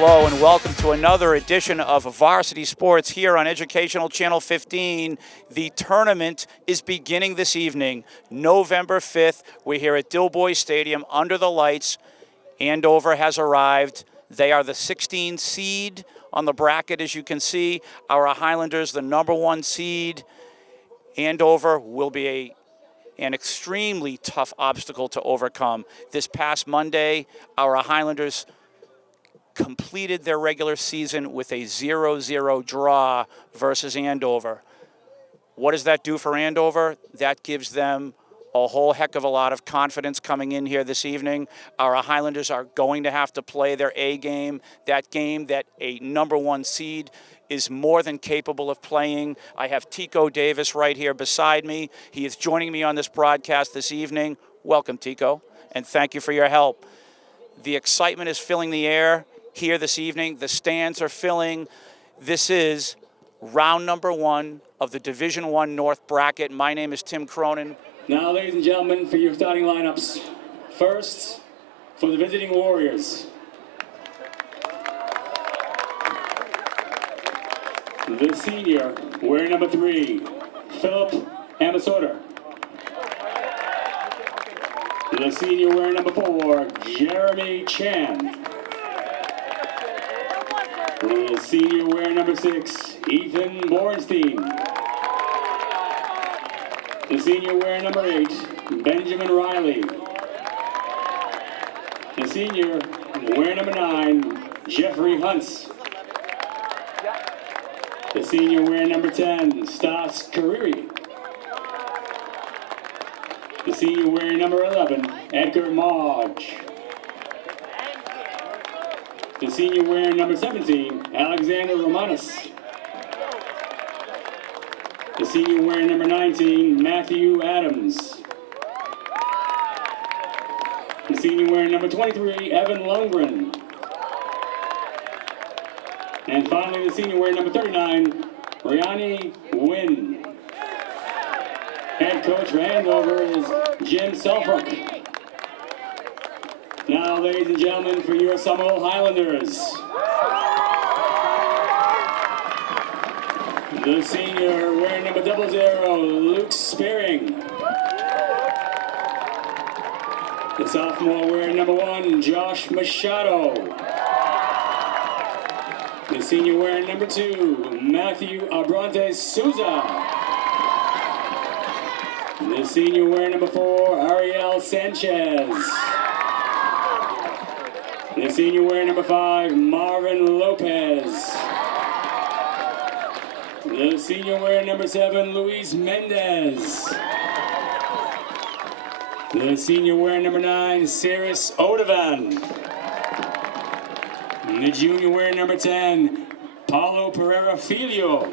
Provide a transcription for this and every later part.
Hello and welcome to another edition of Varsity Sports here on Educational Channel 15. The tournament is beginning this evening, November 5th. We're here at Dilboy Stadium under the lights. Andover has arrived. They are the 16 seed on the bracket, as you can see. Our Highlanders, the number 1 seed. Andover will be an extremely tough obstacle to overcome. This past Monday, our Highlanders completed their regular season with a 0-0 draw versus Andover. What does that do for Andover? That gives them a whole heck of a lot of confidence coming in here this evening. Our Highlanders are going to have to play their A game that a number 1 seed is more than capable of playing. I have Tico Davis right here beside me. He is joining me on this broadcast this evening. Welcome, Tico, and thank you for your help. The excitement is filling the air here this evening. The stands are filling. This is round number 1 of the Division I North bracket. My name is Tim Cronin. Now, ladies and gentlemen, for your starting lineups. First, for the visiting Warriors. The senior, wearing number 3, Philip Amasorter. The senior, wearing number 4, Jeremy Chan. The senior, wearing number 6, Ethan Bornstein. The senior, wearing number 8, Benjamin Riley. The senior, wearing number 9, Jeffrey Hunts. The senior, wearing number 10, Stas Kariri. The senior, wearing number 11, Edgar Modge. The senior, wearing number 17, Alexander Romanis. The senior, wearing number 19, Matthew Adams. The senior, wearing number 23, Evan Lundgren. And finally, the senior, wearing number 39, Riani Wynn. Head coach for Andover is Jim Selfrook. Now, ladies and gentlemen, for your Somerville Highlanders. The senior, wearing number 00, Luke Spearing. The sophomore, wearing number 1, Josh Machado. The senior, wearing number 2, Matthew Abrantes Souza. The senior, wearing number 4, Ariel Sanchez. The senior, wearing number 5, Marvin Lopez. The senior, wearing number 7, Luis Mendez. The senior, wearing number 9, Cyrus Odovan. The junior, wearing number 10, Paulo Pereira Filho.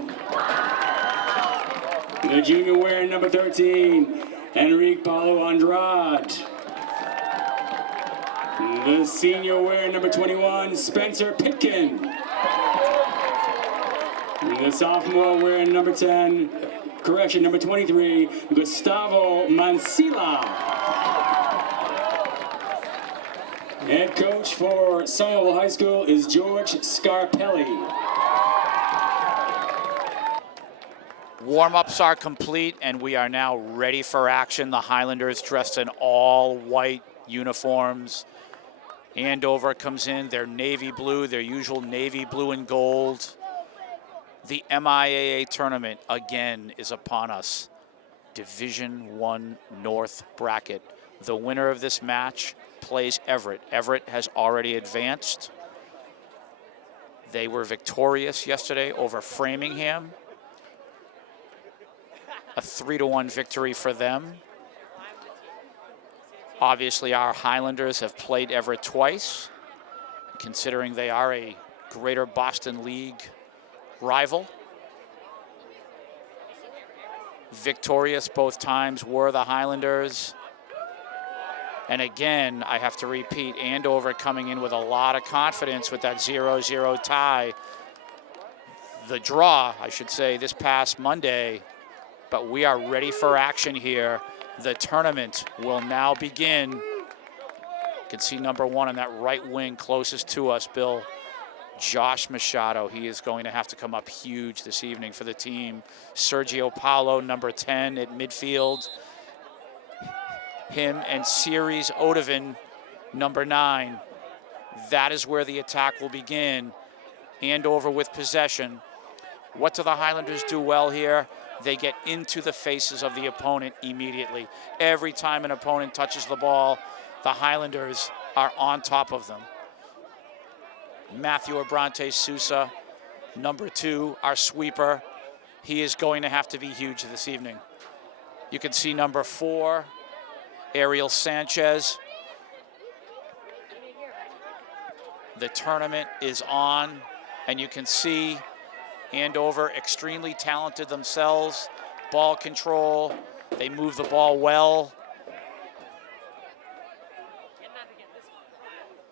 The junior, wearing number 13, Enrique Paulo Andrade. The senior, wearing number 21, Spencer Pitkin. The sophomore, wearing number number 23, Gustavo Mancilla. Head coach for Somerville High School is George Scarpelli. Warm-ups are complete, and we are now ready for action. The Highlanders dressed in all white uniforms. Andover comes in, their navy blue, their usual navy blue and gold. The MIAA tournament again is upon us. Division I North bracket. The winner of this match plays Everett. Everett has already advanced. They were victorious yesterday over Framingham. A 3-1 victory for them. Obviously, our Highlanders have played Everett twice, considering they are a Greater Boston League rival. Victorious both times were the Highlanders. And again, I have to repeat, Andover coming in with a lot of confidence with that 0-0 tie. The draw, I should say, this past Monday. But we are ready for action here. The tournament will now begin. You can see number 1 on that right wing closest to us, Bill. Josh Machado, he is going to have to come up huge this evening for the team. Sergio Paulo, number 10 at midfield. Him and Series Odovan, number 9. That is where the attack will begin. Andover with possession. What do the Highlanders do well here? They get into the faces of the opponent immediately. Every time an opponent touches the ball, the Highlanders are on top of them. Matthew Abrante Sousa, number 2, our sweeper. He is going to have to be huge this evening. You can see number 4, Ariel Sanchez. The tournament is on, and you can see Andover extremely talented themselves. Ball control, they move the ball well.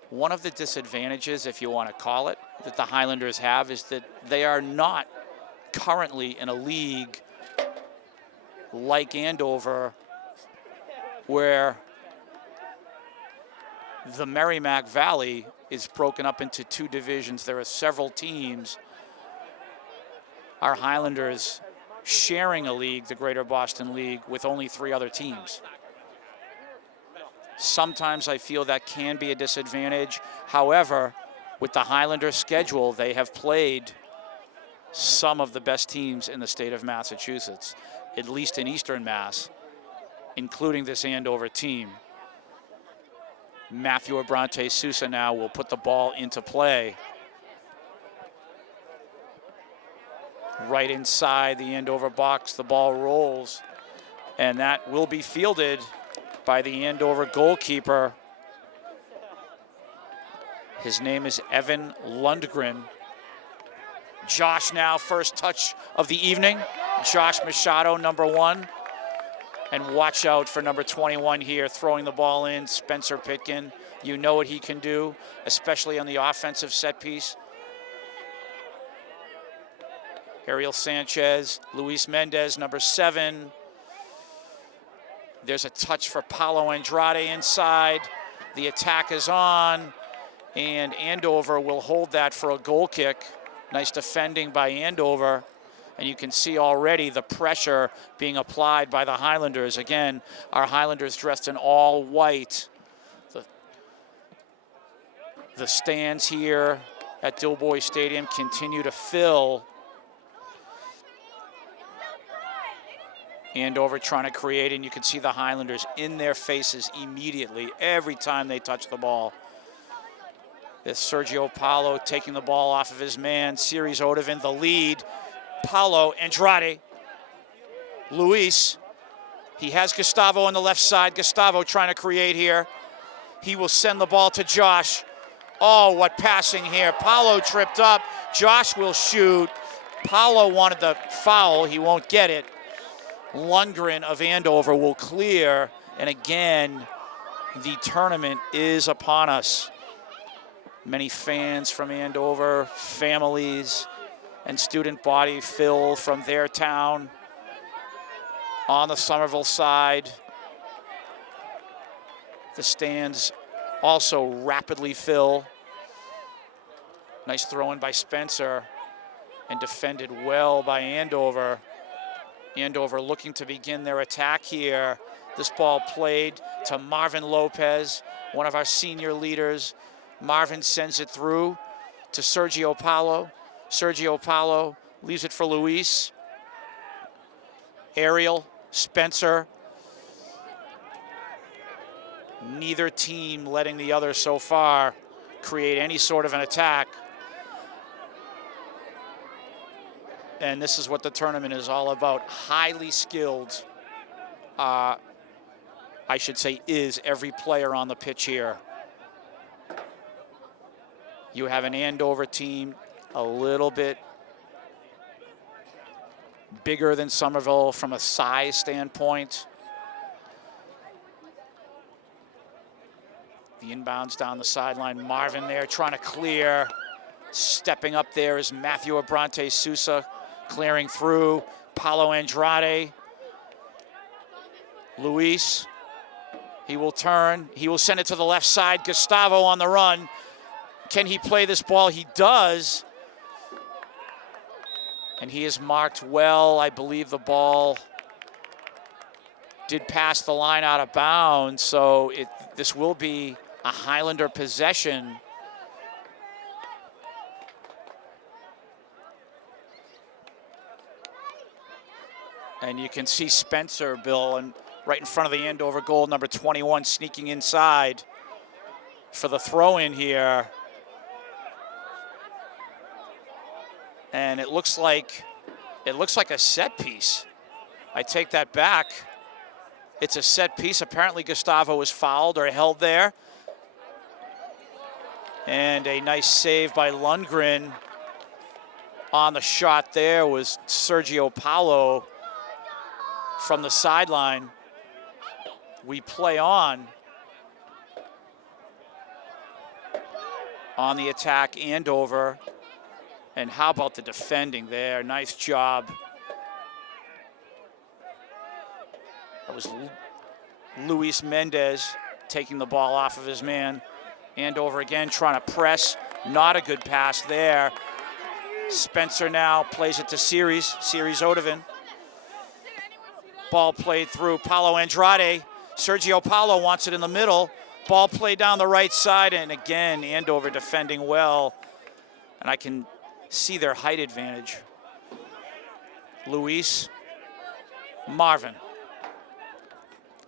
One of the disadvantages, if you want to call it, that the Highlanders have is that they are not currently in a league like Andover, where the Merrimack Valley is broken up into 2 divisions. There are several teams. Our Highlanders sharing a league, the Greater Boston League, with only 3 other teams. Sometimes I feel that can be a disadvantage. However, with the Highlanders schedule, they have played some of the best teams in the state of Massachusetts, at least in Eastern Mass, including this Andover team. Matthew Abrante Sousa now will put the ball into play. Right inside the Andover box, the ball rolls, and that will be fielded by the Andover goalkeeper. His name is Evan Lundgren. Josh now, first touch of the evening. Josh Machado, number 1. And watch out for number 21 here, throwing the ball in, Spencer Pitkin. You know what he can do, especially on the offensive set piece. Ariel Sanchez, Luis Mendez, number 7. There's a touch for Paulo Andrade inside. The attack is on, and Andover will hold that for a goal kick. Nice defending by Andover. And you can see already the pressure being applied by the Highlanders. Again, our Highlanders dressed in all white. The stands here at Dilboy Stadium continue to fill. Andover trying to create, and you can see the Highlanders in their faces immediately every time they touch the ball. This Sergio Paulo taking the ball off of his man, Series Odovan, the lead. Paulo Andrade, Luis, he has Gustavo on the left side. Gustavo trying to create here. He will send the ball to Josh. Oh, what passing here. Paulo tripped up. Josh will shoot. Paulo wanted the foul. He won't get it. Lundgren of Andover will clear. And again, the tournament is upon us. Many fans from Andover, families, and student body fill from their town. On the Somerville side, the stands also rapidly fill. Nice throw in by Spencer, and defended well by Andover. Andover looking to begin their attack here. This ball played to Marvin Lopez, one of our senior leaders. Marvin sends it through to Sergio Paulo. Sergio Paulo leaves it for Luis. Ariel, Spencer. Neither team letting the other so far create any sort of an attack. And this is what the tournament is all about. Highly skilled, I should say, is every player on the pitch here. You have an Andover team a little bit bigger than Somerville from a size standpoint. The inbounds down the sideline. Marvin there trying to clear. Stepping up there is Matthew Abrante Sousa, clearing through. Paulo Andrade. Luis. He will turn. He will send it to the left side. Gustavo on the run. Can he play this ball? He does. And he is marked well. I believe the ball did pass the line out of bounds, so this will be a Highlander possession. And you can see Spencer, Bill, and right in front of the Andover goal, number 21, sneaking inside for the throw-in here. And it looks like a set piece. I take that back. It's a set piece. Apparently Gustavo was fouled or held there. And a nice save by Lundgren on the shot there was Sergio Paulo from the sideline. We play on the attack, Andover. And how about the defending there? Nice job. That was Luis Mendez taking the ball off of his man. Andover again trying to press. Not a good pass there. Spencer now plays it to Series Odovan. Ball played through Paulo Andrade. Sergio Paulo wants it in the middle. Ball played down the right side, and again, Andover defending well. And I can see their height advantage. Luis, Marvin.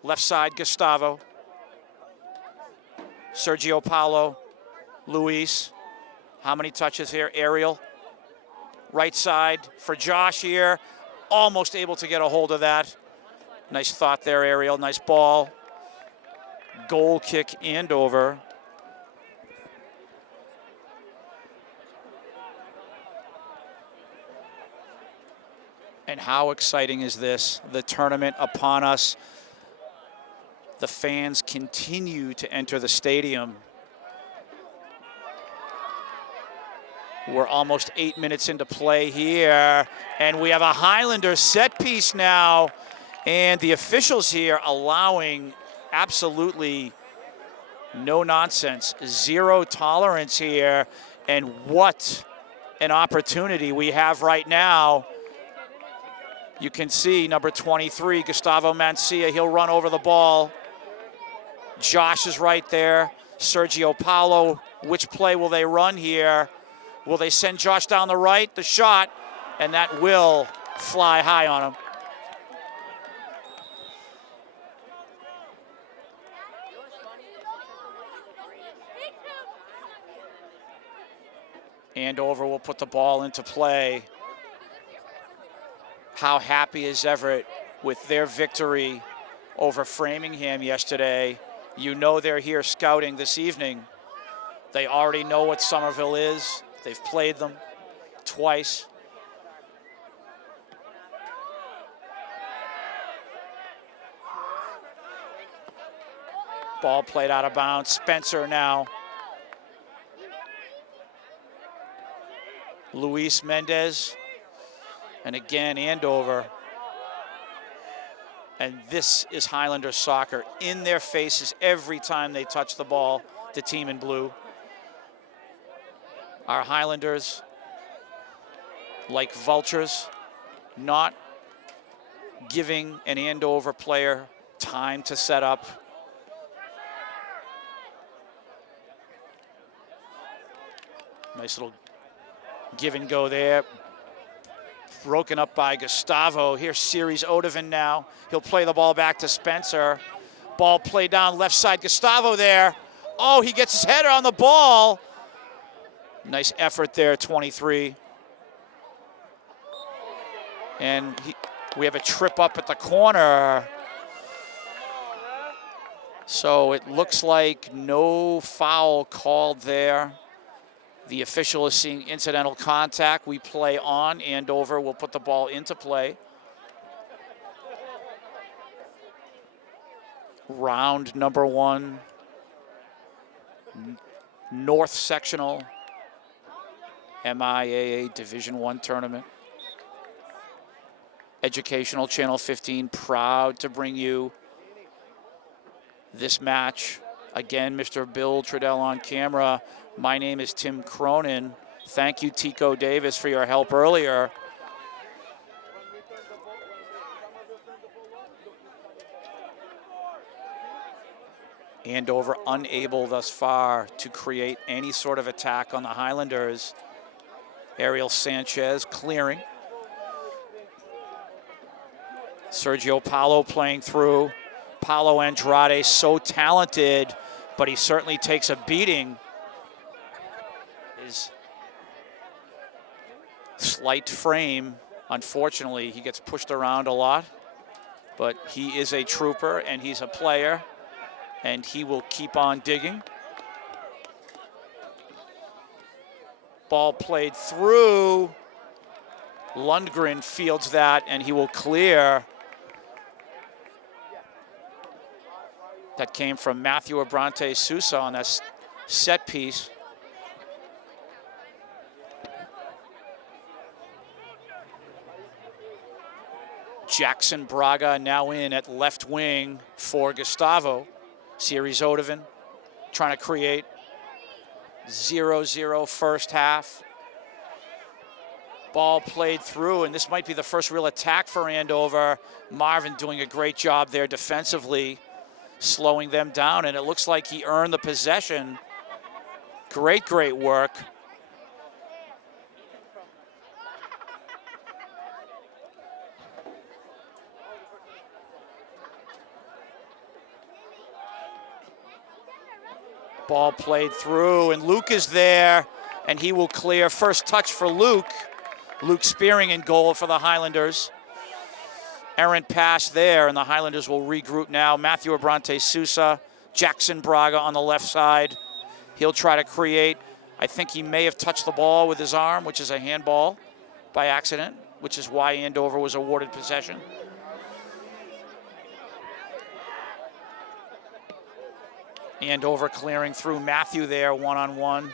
Left side, Gustavo. Sergio Paulo, Luis. How many touches here? Ariel. Right side for Josh here. Almost able to get a hold of that. Nice thought there, Ariel. Nice ball. Goal kick, Andover. And how exciting is this? The tournament upon us. The fans continue to enter the stadium. We're almost 8 minutes into play here, and we have a Highlander set piece now, and the officials here allowing absolutely no nonsense, zero tolerance here, and what an opportunity we have right now. You can see number 23, Gustavo Mancia, he'll run over the ball. Josh is right there. Sergio Paulo, which play will they run here? Will they send Josh down the right? The shot, and that will fly high on him. Andover will put the ball into play. How happy is Everett with their victory over Framingham yesterday? You know they're here scouting this evening. They already know what Somerville is. They've played them twice. Ball played out of bounds. Spencer now. Luis Mendez. And again, Andover. And this is Highlander soccer. In their faces every time they touch the ball, the team in blue. Our Highlanders, like vultures, not giving an Andover player time to set up. Nice little give and go there. Broken up by Gustavo. Here's Series Odovan now. He'll play the ball back to Spencer. Ball played down left side. Gustavo there. Oh, he gets his header on the ball. Nice effort there, 23. And we have a trip up at the corner. So it looks like no foul called there. The official is seeing incidental contact. We play on. Andover will put the ball into play. Round number 1. North Sectional MIAA Division I tournament. Educational Channel 15 proud to bring you this match Again, Mr. Bill Trudell on camera. My name is Tim Cronin. Thank you, Tico Davis, for your help earlier. Andover unable thus far to create any sort of attack on the Highlanders. Ariel Sanchez clearing. Sergio Paulo playing through. Paulo Andrade, so talented, but he certainly takes a beating. His slight frame, unfortunately, he gets pushed around a lot, but he is a trooper and he's a player, and he will keep on digging. Ball played through. Lundgren fields that, and he will clear. That came from Matthew Abrante Sousa on that set piece. Jackson Braga now in at left wing for Gustavo. Series Odovan trying to create 0-0 first half. Ball played through, and this might be the first real attack for Andover. Marvin doing a great job there defensively, slowing them down, and it looks like he earned the possession. Great work. Ball played through, and Luke is there, and he will clear. First touch for Luke. Luke Spearing in goal for the Highlanders. Errant pass there, and the Highlanders will regroup now. Matthew Abrante Sousa, Jackson Braga on the left side. He'll try to create. I think he may have touched the ball with his arm, which is a handball by accident, which is why Andover was awarded possession. Andover clearing through. Matthew there, one-on-one.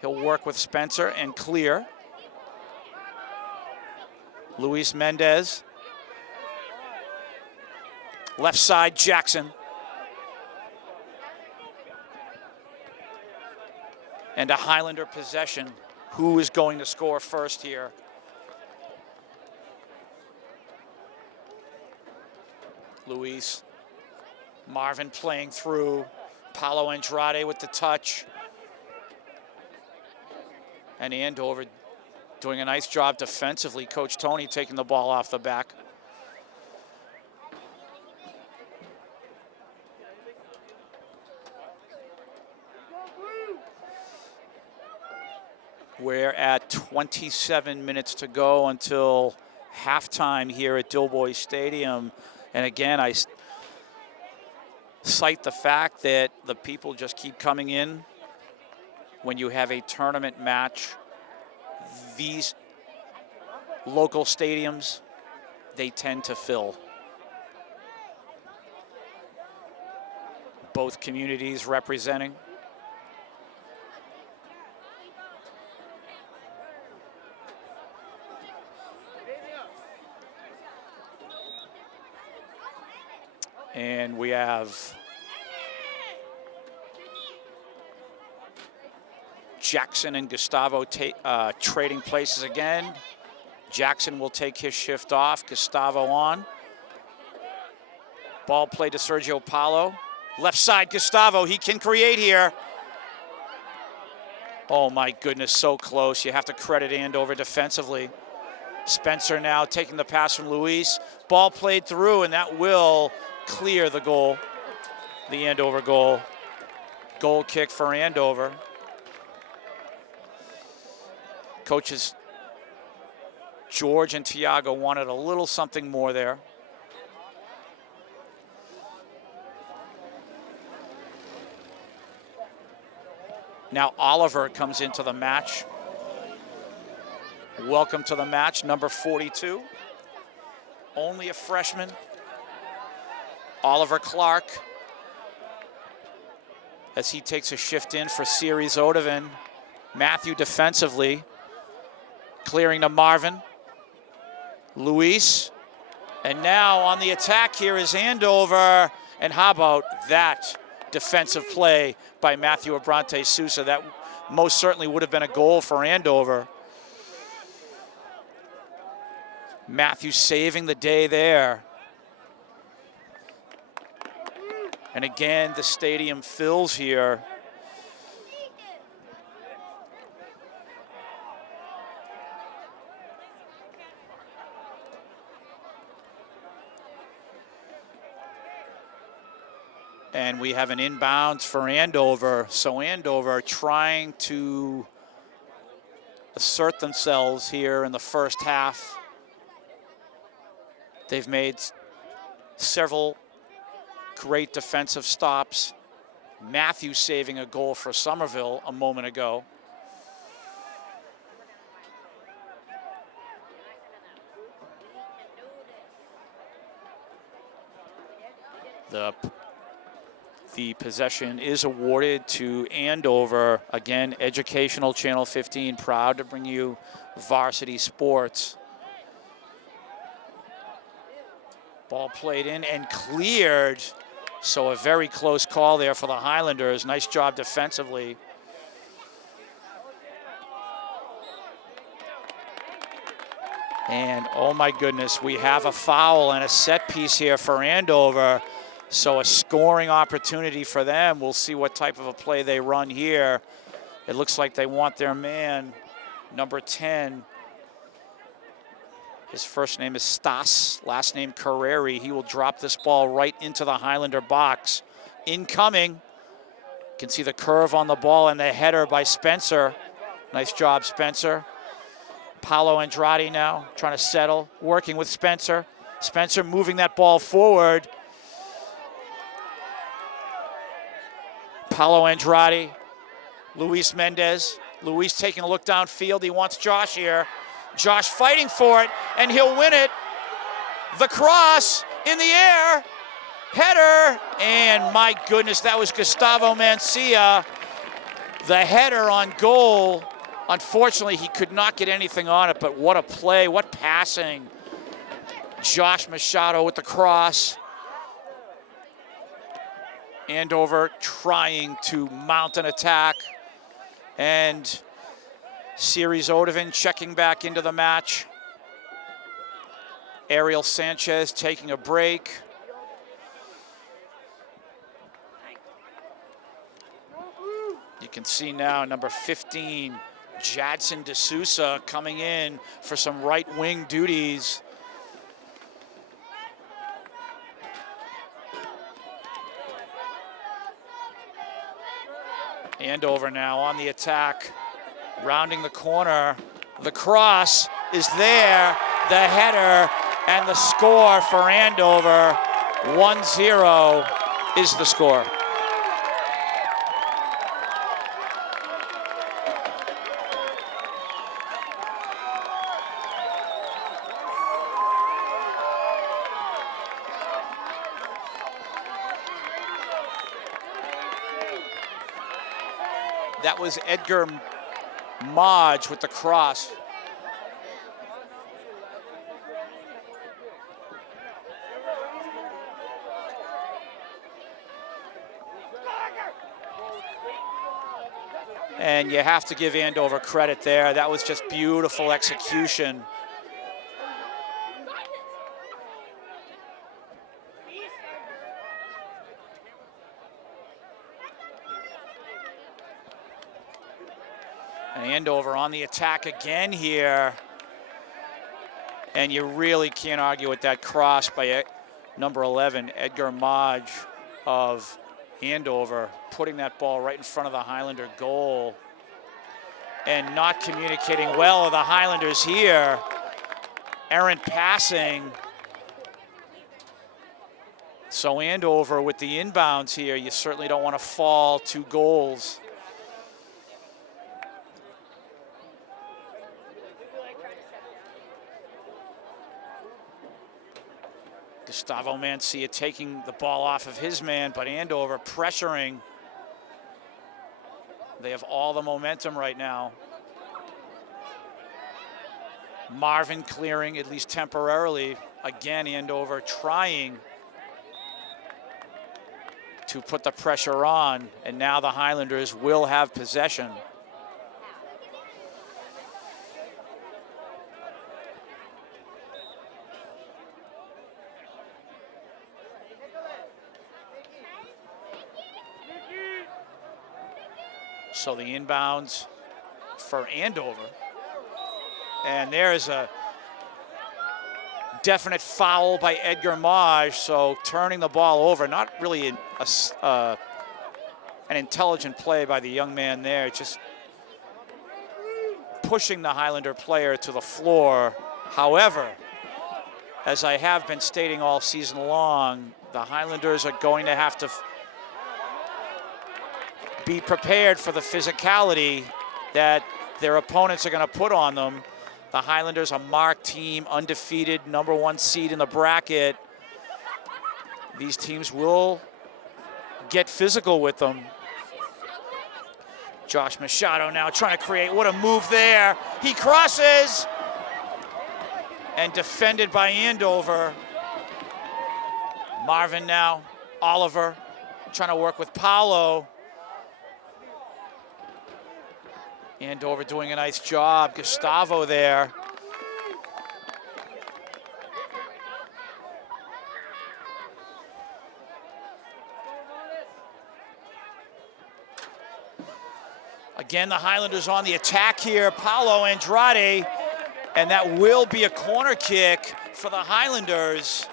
He'll work with Spencer and clear. Luis Mendez. Left side, Jackson. And a Highlander possession. Who is going to score first here? Luis. Marvin playing through. Paulo Andrade with the touch. And Andover doing a nice job defensively. Coach Tony taking the ball off the back. We're at 27 minutes to go until halftime here at Dilboy Stadium. And again, I cite the fact that the people just keep coming in. When you have a tournament match, these local stadiums, they tend to fill. Both communities representing. And we have Jackson and Gustavo trading places again. Jackson will take his shift off, Gustavo on. Ball played to Sergio Paulo. Left side, Gustavo, he can create here. Oh my goodness, so close. You have to credit Andover defensively. Spencer now taking the pass from Luis. Ball played through, and that will clear the goal, the Andover goal. Goal kick for Andover. Coaches George and Tiago wanted a little something more there. Now Oliver comes into the match. Welcome to the match, number 42. Only a freshman. Oliver Clark, as he takes a shift in for Series Odovan. Matthew defensively, clearing to Marvin. Luis, and now on the attack here is Andover. And how about that? defensive play by Matthew Abrante Sousa. That most certainly would have been a goal for Andover. Matthew saving the day there. And again, the stadium fills here. And we have an inbounds for Andover. So Andover trying to assert themselves here in the first half. They've made several great defensive stops. Matthew saving a goal for Somerville a moment ago. The possession is awarded to Andover. Again, Educational Channel 15, proud to bring you Varsity Sports. Ball played in and cleared. So a very close call there for the Highlanders. Nice job defensively. And oh my goodness, we have a foul and a set piece here for Andover. So a scoring opportunity for them. We'll see what type of a play they run here. It looks like they want their man, number 10. His first name is Stas, last name Carreri. He will drop this ball right into the Highlander box. Incoming. You can see the curve on the ball and the header by Spencer. Nice job, Spencer. Paolo Andrade now trying to settle, working with Spencer. Spencer moving that ball forward. Paolo Andrade, Luis Mendez. Luis taking a look downfield. He wants Josh here. Josh fighting for it, and he'll win it. The cross in the air, header, and my goodness, that was Gustavo Mancia. The header on goal. Unfortunately, he could not get anything on it, but what a play, what passing. Josh Machado with the cross. Andover trying to mount an attack. And Series Odovan checking back into the match. Ariel Sanchez taking a break. You can see now number 15, Jadson D'Souza, coming in for some right wing duties. Andover now on the attack, rounding the corner. The cross is there, the header, and the score for Andover. 1-0 is the score. That was Edgar Modge with the cross. And you have to give Andover credit there. That was just beautiful execution. And Andover on the attack again here. And you really can't argue with that cross by number 11, Edgar Modge of Andover, putting that ball right in front of the Highlander goal and not communicating well with the Highlanders here. Errant passing. So Andover with the inbounds here, you certainly don't want to fall 2 goals. Gustavo Mancia taking the ball off of his man, but Andover pressuring. They have all the momentum right now. Marvin clearing, at least temporarily. Again, Andover trying to put the pressure on, and now the Highlanders will have possession. So the inbounds for Andover. And there's a definite foul by Edgar Maj, so turning the ball over. Not really an intelligent play by the young man there, just pushing the Highlander player to the floor. However, as I have been stating all season long, the Highlanders are going to have to be prepared for the physicality that their opponents are going to put on them. The Highlanders, a marked team, undefeated, #1 seed in the bracket. These teams will get physical with them. Josh Machado now trying to create. What a move there. He crosses. And defended by Andover. Marvin now, Oliver, trying to work with Paolo. Andover doing a nice job. Gustavo there. Again, the Highlanders on the attack here. Paolo Andrade, and that will be a corner kick for the Highlanders.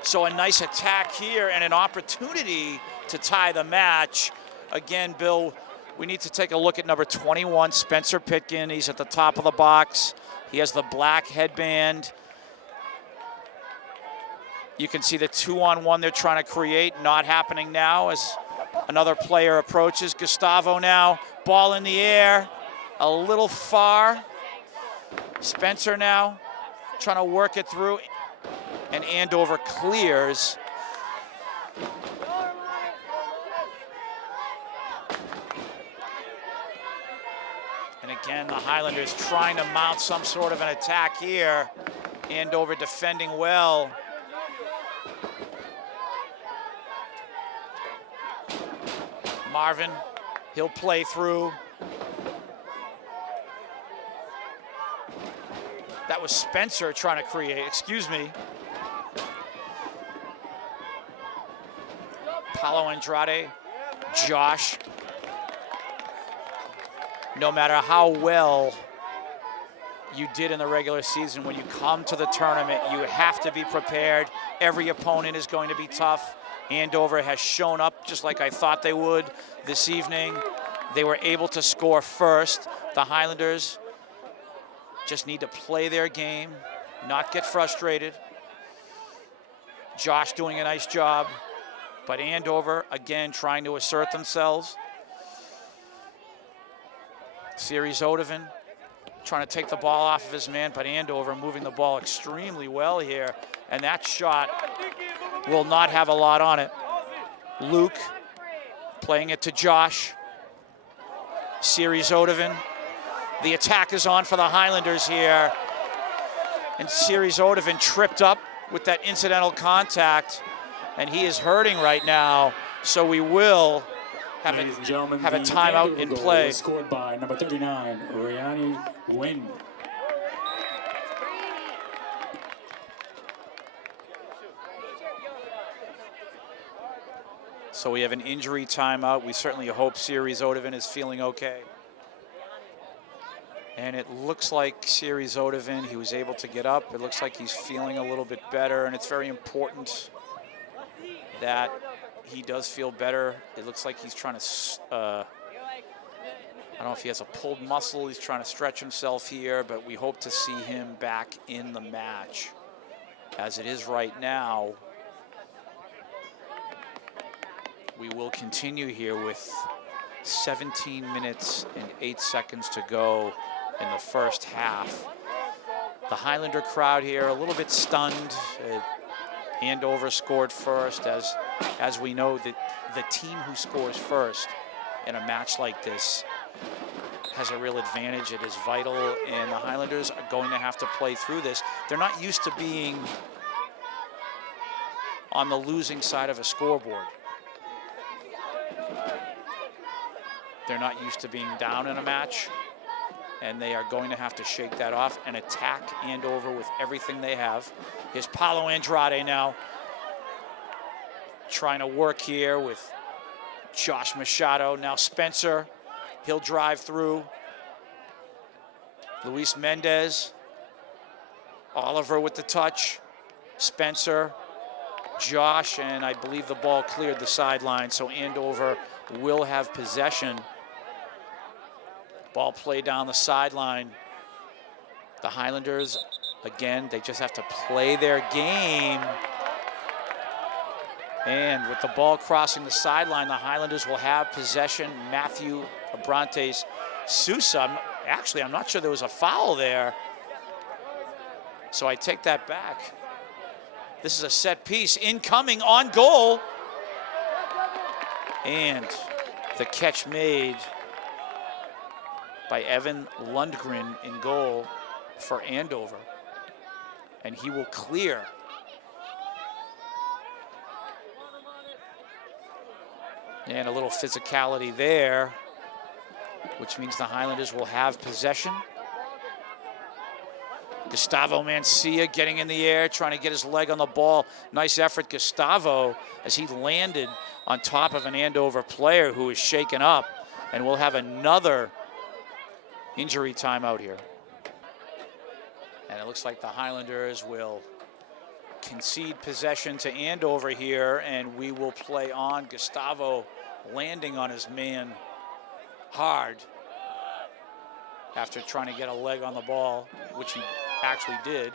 So a nice attack here and an opportunity to tie the match. Again, Bill, we need to take a look at number 21, Spencer Pitkin. He's at the top of the box. He has the black headband. You can see the 2-on-1 they're trying to create, not happening now as another player approaches. Gustavo now, ball in the air, a little far. Spencer now trying to work it through, and Andover clears. And again, the Highlanders trying to mount some sort of an attack here. Andover defending well. Marvin, he'll play through. That was Spencer trying to create, excuse me. Paolo Andrade, Josh. No matter how well you did in the regular season, when you come to the tournament, you have to be prepared. Every opponent is going to be tough. Andover has shown up just like I thought they would this evening. They were able to score first. The Highlanders just need to play their game, not get frustrated. Josh doing a nice job, but Andover, again, trying to assert themselves. Series Odovan trying to take the ball off of his man, but Andover moving the ball extremely well here, and that shot will not have a lot on it. Luke playing it to Josh. Series Odovan. The attack is on for the Highlanders here. And Series Odovan tripped up with that incidental contact, and he is hurting right now. So we will have a timeout in play. Scored by number 39, Riani Wynn. So we have an injury timeout. We certainly hope Series Odovan is feeling okay. And it looks like Series Odovan, he was able to get up. It looks like he's feeling a little bit better, and it's very important that he does feel better. It looks like he's trying to, I don't know if he has a pulled muscle. He's trying to stretch himself here, but we hope to see him back in the match. As it is right now, we will continue here with 17 minutes and 8 seconds to go in the first half. The Highlander crowd here a little bit stunned. Andover scored first, as we know that the team who scores first in a match like this has a real advantage. It is vital, and the Highlanders are going to have to play through this. They're not used to being on the losing side of a scoreboard. They're not used to being down in a match, and they are going to have to shake that off and attack Andover with everything they have. Here's Paolo Andrade now, trying to work here with Josh Machado. Now Spencer, he'll drive through. Luis Mendez, Oliver with the touch, Spencer, Josh, and I believe the ball cleared the sideline, so Andover will have possession. Ball played down the sideline. The Highlanders, again, they just have to play their game. And with the ball crossing the sideline, the Highlanders will have possession. Matthew Abrantes Sousa, actually, I'm not sure there was a foul there, so I take that back. This is a set piece, incoming on goal. And the catch made by Evan Lundgren in goal for Andover. And he will clear. And a little physicality there, which means the Highlanders will have possession. Gustavo Mancia getting in the air, trying to get his leg on the ball. Nice effort, Gustavo, as he landed on top of an Andover player who is shaken up. And we'll have another injury timeout here. And it looks like the Highlanders will concede possession to Andover here, and we will play on. Gustavo landing on his man hard after trying to get a leg on the ball, which he actually did.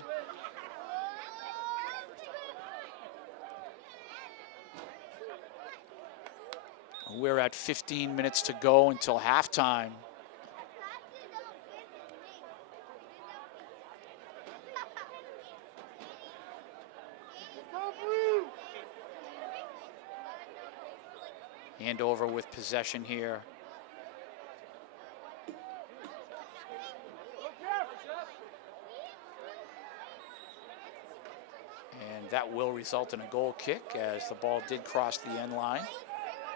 We're at 15 minutes to go until halftime. Andover with possession here. And that will result in a goal kick as the ball did cross the end line.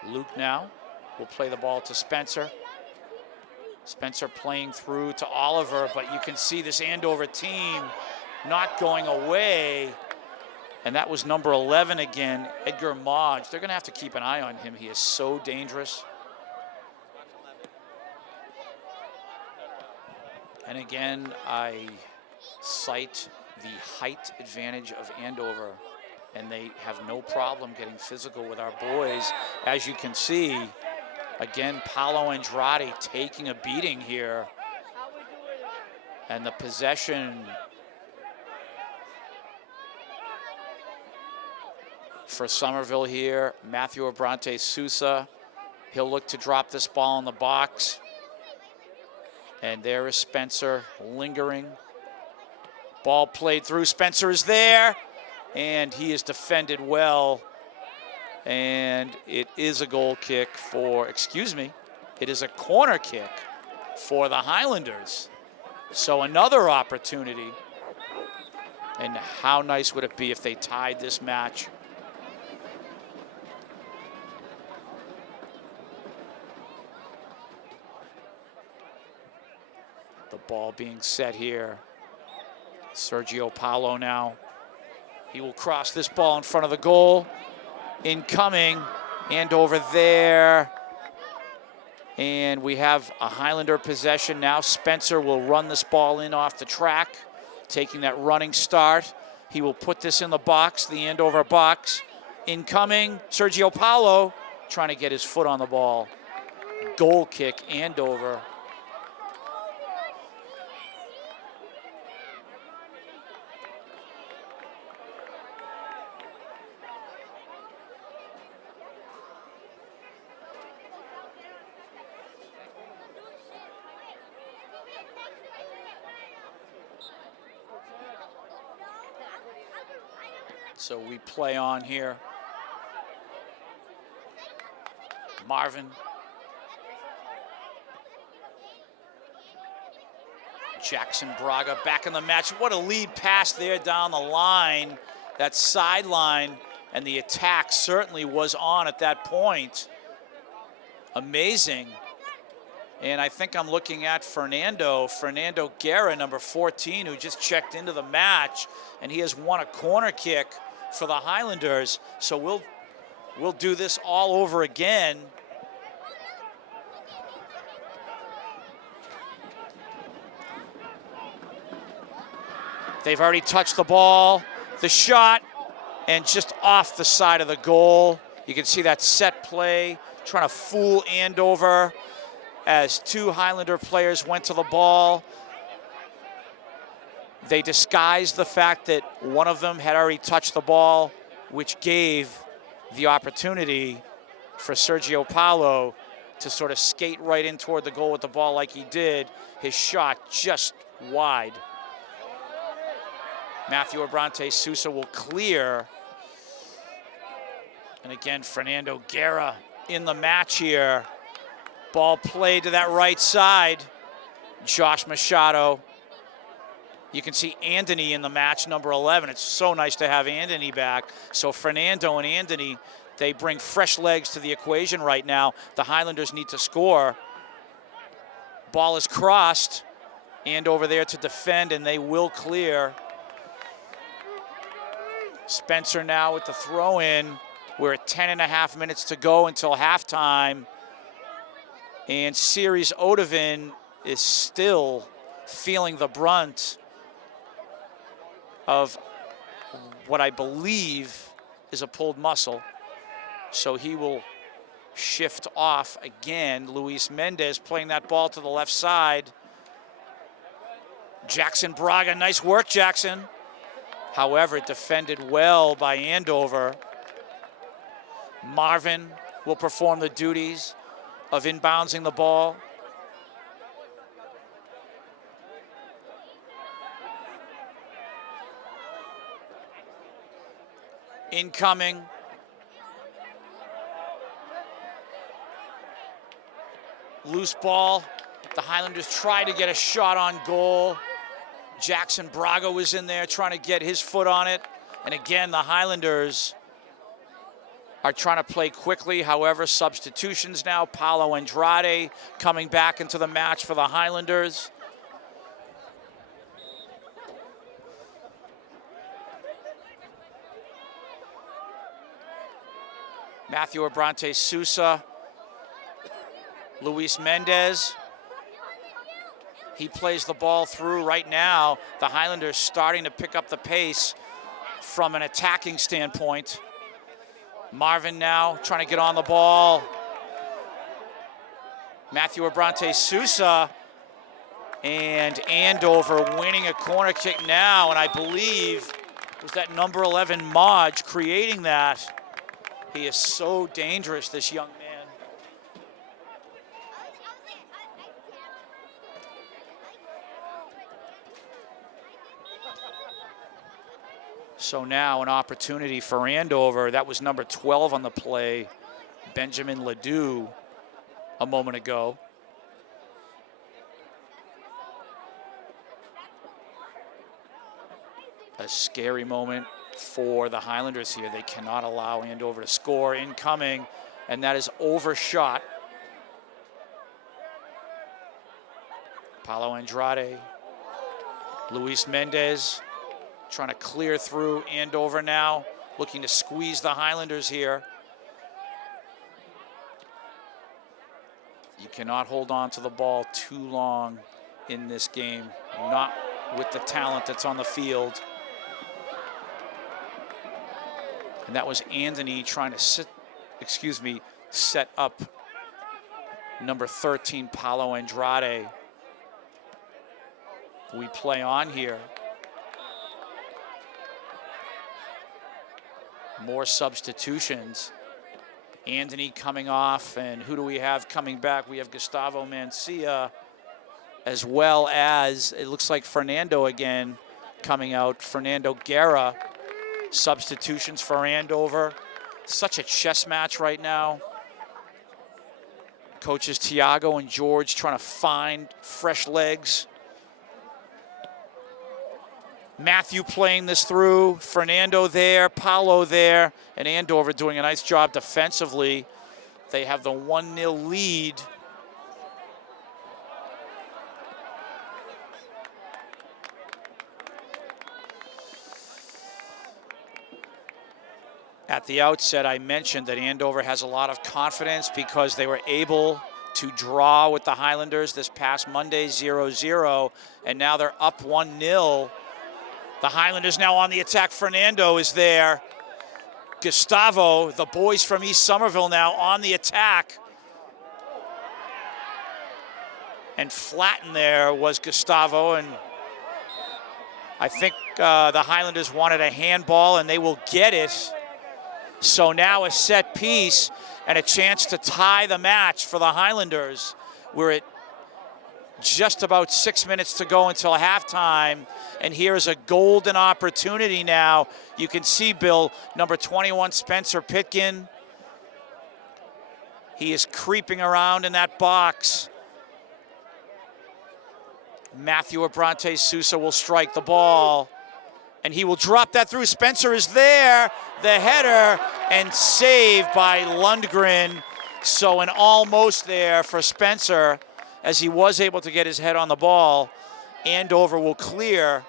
Luke now will play the ball to Spencer. Spencer playing through to Oliver, but you can see this Andover team not going away. And that was number 11 again, Edgar Modge. They're going to have to keep an eye on him. He is so dangerous. And again, I cite the height advantage of Andover, and they have no problem getting physical with our boys. As you can see, again, Paolo Andrade taking a beating here. And the possession for Somerville here, Matthew Abrantes Sousa. He'll look to drop this ball in the box. And there is Spencer lingering. Ball played through, Spencer is there, and he is defended well. And it is a goal kick for, excuse me, it is a corner kick for the Highlanders. So another opportunity. And how nice would it be if they tied this match? The ball being set here. Sergio Paulo now. He will cross this ball in front of the goal. Incoming, and over there. And we have a Highlander possession now. Spencer will run this ball in off the track, taking that running start. He will put this in the box, the Andover box. Incoming, Sergio Paulo trying to get his foot on the ball. Goal kick, Andover. So we play on here. Marvin. Jackson Braga back in the match. What a lead pass there down the line. That sideline, and the attack certainly was on at that point. Amazing. And I think I'm looking at Fernando Guerra, number 14, who just checked into the match, and he has won a corner kick for the Highlanders. So we'll do this all over again. They've already touched the ball, the shot, and just off the side of the goal. You can see that set play, trying to fool Andover as two Highlander players went to the ball. They disguised the fact that one of them had already touched the ball, which gave the opportunity for Sergio Paulo to sort of skate right in toward the goal with the ball like he did. His shot just wide. Matthew Abrante Sousa will clear. And again, Fernando Guerra in the match here. Ball played to that right side. Josh Machado. You can see Anthony in the match, number 11. It's so nice to have Anthony back. So Fernando and Anthony, they bring fresh legs to the equation right now. The Highlanders need to score. Ball is crossed. Andover there to defend, and they will clear. Spencer now with the throw-in. We're at 10.5 minutes to go until halftime. And Series Odovin is still feeling the brunt of what I believe is a pulled muscle. So he will shift off again. Luis Mendez playing that ball to the left side. Jackson Braga, nice work, Jackson. However, defended well by Andover. Marvin will perform the duties of inbouncing the ball. Incoming. Loose ball. The Highlanders try to get a shot on goal. Jackson Braga was in there trying to get his foot on it. And again, the Highlanders are trying to play quickly. However, substitutions now. Paulo Andrade coming back into the match for the Highlanders. Matthew Abrante Sousa. Luis Mendez. He plays the ball through right now. The Highlanders starting to pick up the pace from an attacking standpoint. Marvin now trying to get on the ball. Matthew Abrante Sousa and Andover winning a corner kick now, and I believe it was that number 11 Modge creating that. He is so dangerous, this young man. So now an opportunity for Andover. That was number 12 on the play, Benjamin Ledoux, a moment ago. A scary moment for the Highlanders here. They cannot allow Andover to score. Incoming, and that is overshot. Paulo Andrade, Luis Mendez, trying to clear through. Andover now looking to squeeze the Highlanders here. You cannot hold on to the ball too long in this game, not with the talent that's on the field. And that was Anthony trying to set up number 13, Paulo Andrade. We play on here. More substitutions. Anthony coming off, and who do we have coming back? We have Gustavo Mancia, as well as, it looks like Fernando again coming out. Fernando Guerra. Substitutions for Andover. Such a chess match right now. Coaches Tiago and George trying to find fresh legs. Matthew playing this through, Fernando there, Paulo there, and Andover doing a nice job defensively. They have the 1-0 lead. At the outset, I mentioned that Andover has a lot of confidence because they were able to draw with the Highlanders this past Monday, 0-0, and now they're up 1-0. The Highlanders now on the attack. Fernando is there. Gustavo, the boys from East Somerville now on the attack. And flattened there was Gustavo, and I think the Highlanders wanted a handball, and they will get it. So now a set piece and a chance to tie the match for the Highlanders. We're at just about 6 minutes to go until halftime, and here's a golden opportunity now. You can see, Bill, number 21, Spencer Pitkin. He is creeping around in that box. Matthew Abrante Sousa will strike the ball, and he will drop that through. Spencer is there, the header, and saved by Lundgren. So an almost there for Spencer, as he was able to get his head on the ball. Andover will clear.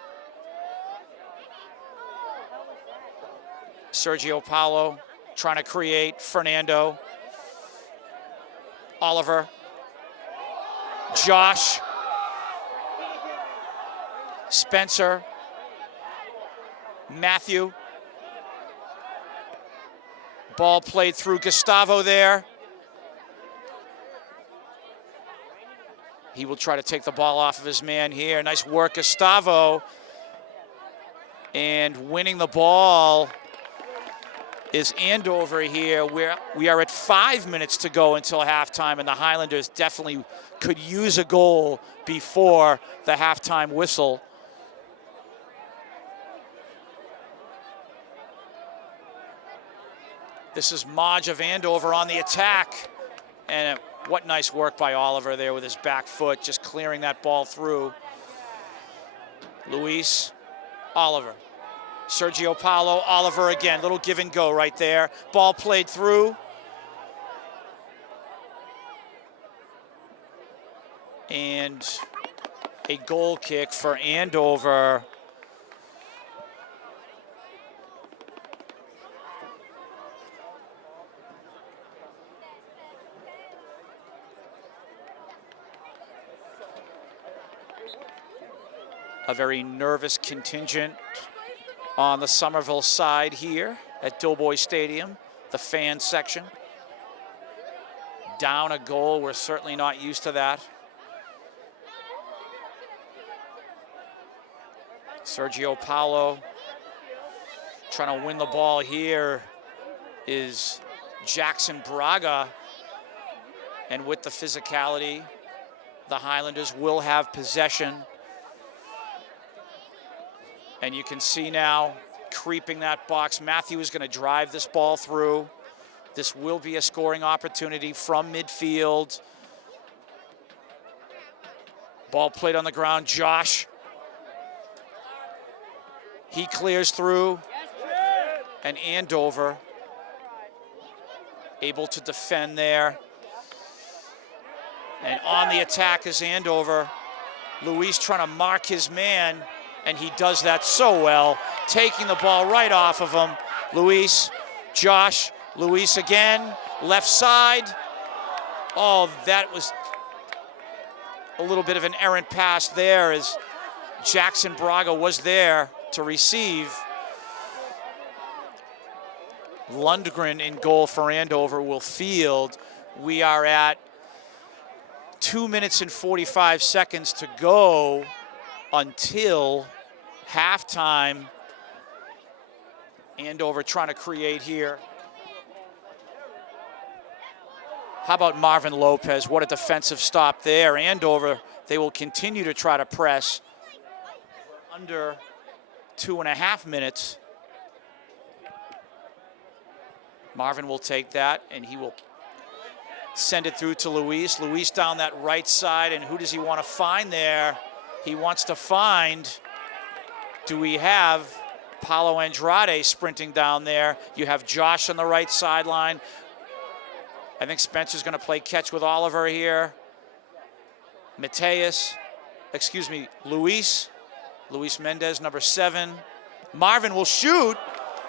Sergio Paulo trying to create. Fernando. Oliver. Josh. Spencer. Matthew. Ball played through. Gustavo there. He will try to take the ball off of his man here. Nice work, Gustavo. And winning the ball is Andover here. We are at 5 minutes to go until halftime, and the Highlanders definitely could use a goal before the halftime whistle. This is Maj of Andover on the attack. And what nice work by Oliver there with his back foot, just clearing that ball through. Luis, Oliver. Sergio Paulo, Oliver again. Little give and go right there. Ball played through. And a goal kick for Andover. A very nervous contingent on the Somerville side here at Doughboy Stadium, the fan section. Down a goal, we're certainly not used to that. Sergio Paulo trying to win the ball here is Jackson Braga. And with the physicality, the Highlanders will have possession. And you can see now, creeping that box, Matthew is going to drive this ball through. This will be a scoring opportunity from midfield. Ball played on the ground, Josh. He clears through. And Andover able to defend there. And on the attack is Andover. Luis trying to mark his man. And he does that so well, taking the ball right off of him. Luis, Josh, Luis again, left side. Oh, that was a little bit of an errant pass there as Jackson Braga was there to receive. Lundgren in goal for Andover will field. We are at 2 minutes and 45 seconds to go until halftime. Andover trying to create here. How about Marvin Lopez? What a defensive stop there. Andover, they will continue to try to press. Under 2.5 minutes. Marvin will take that, and he will send it through to Luis. Luis down that right side, and who does he want to find there? He wants to find, do we have Paulo Andrade sprinting down there? You have Josh on the right sideline. I think Spencer's going to play catch with Oliver here. Luis Mendez, number 7. Marvin will shoot,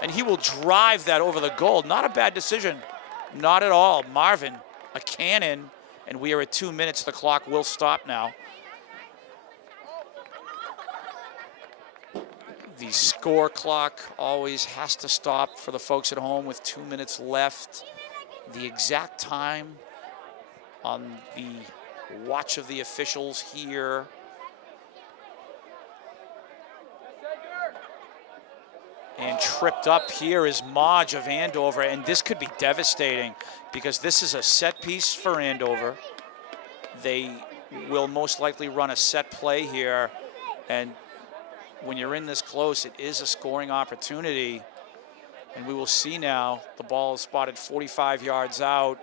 And he will drive that over the goal. Not a bad decision. Not at all. Marvin, a cannon, and we are at 2 minutes. The clock will stop now. The score clock always has to stop for the folks at home with 2 minutes left. The exact time on the watch of the officials here. And tripped up here is Modge of Andover, and this could be devastating because this is a set piece for Andover. They will most likely run a set play here, and when you're in this close, it is a scoring opportunity. And we will see now, the ball is spotted 45 yards out.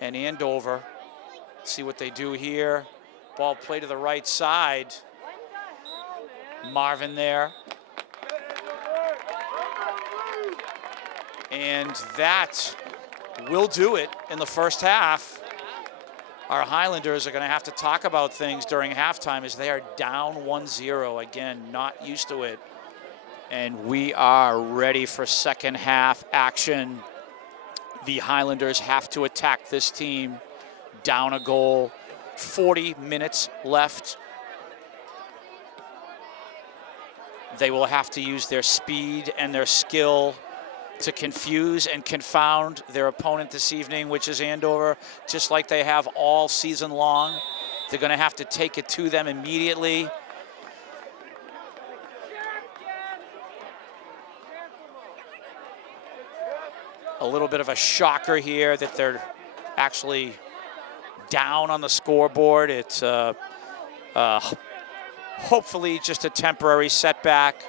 And Andover, see what they do here. Ball play to the right side. Marvin there. And that will do it in the first half. Our Highlanders are going to have to talk about things during halftime as they are down 1-0. Again, not used to it. And we are ready for second half action. The Highlanders have to attack this team. Down a goal. 40 minutes left. They will have to use their speed and their skill to confuse and confound their opponent this evening, which is Andover, just like they have all season long. They're going to have to take it to them immediately. A little bit of a shocker here that they're actually down on the scoreboard. It's hopefully just a temporary setback.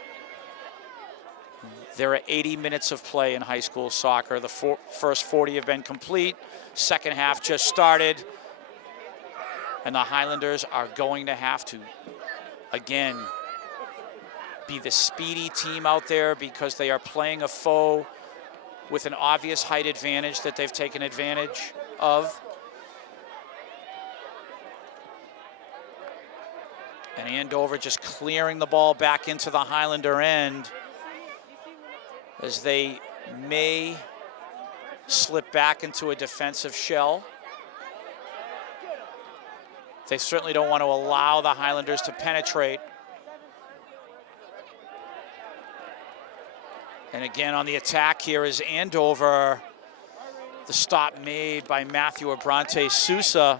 There are 80 minutes of play in high school soccer. The first 40 have been complete. Second half just started. And the Highlanders are going to have to, again, be the speedy team out there because they are playing a foe with an obvious height advantage that they've taken advantage of. And Andover just clearing the ball back into the Highlander end, as they may slip back into a defensive shell. They certainly don't want to allow the Highlanders to penetrate. And again on the attack here is Andover. The stop made by Matthew Abrante Sousa.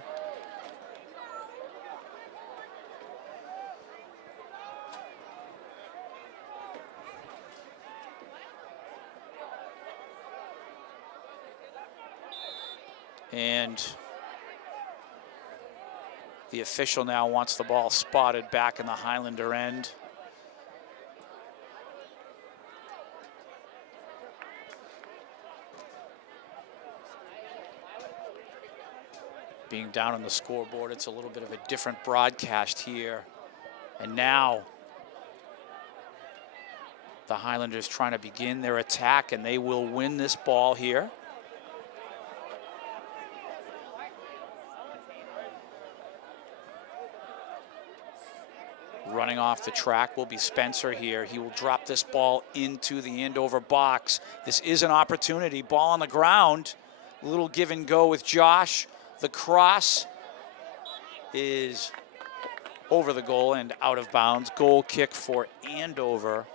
And the official now wants the ball spotted back in the Highlander end. Being down on the scoreboard, it's a little bit of a different broadcast here. And now the Highlanders trying to begin their attack, and they will win this ball here. Running off the track will be Spencer here. He will drop this ball into the Andover box. This is an opportunity. Ball on the ground. A little give and go with Josh. The cross is over the goal and out of bounds. Goal kick for Andover.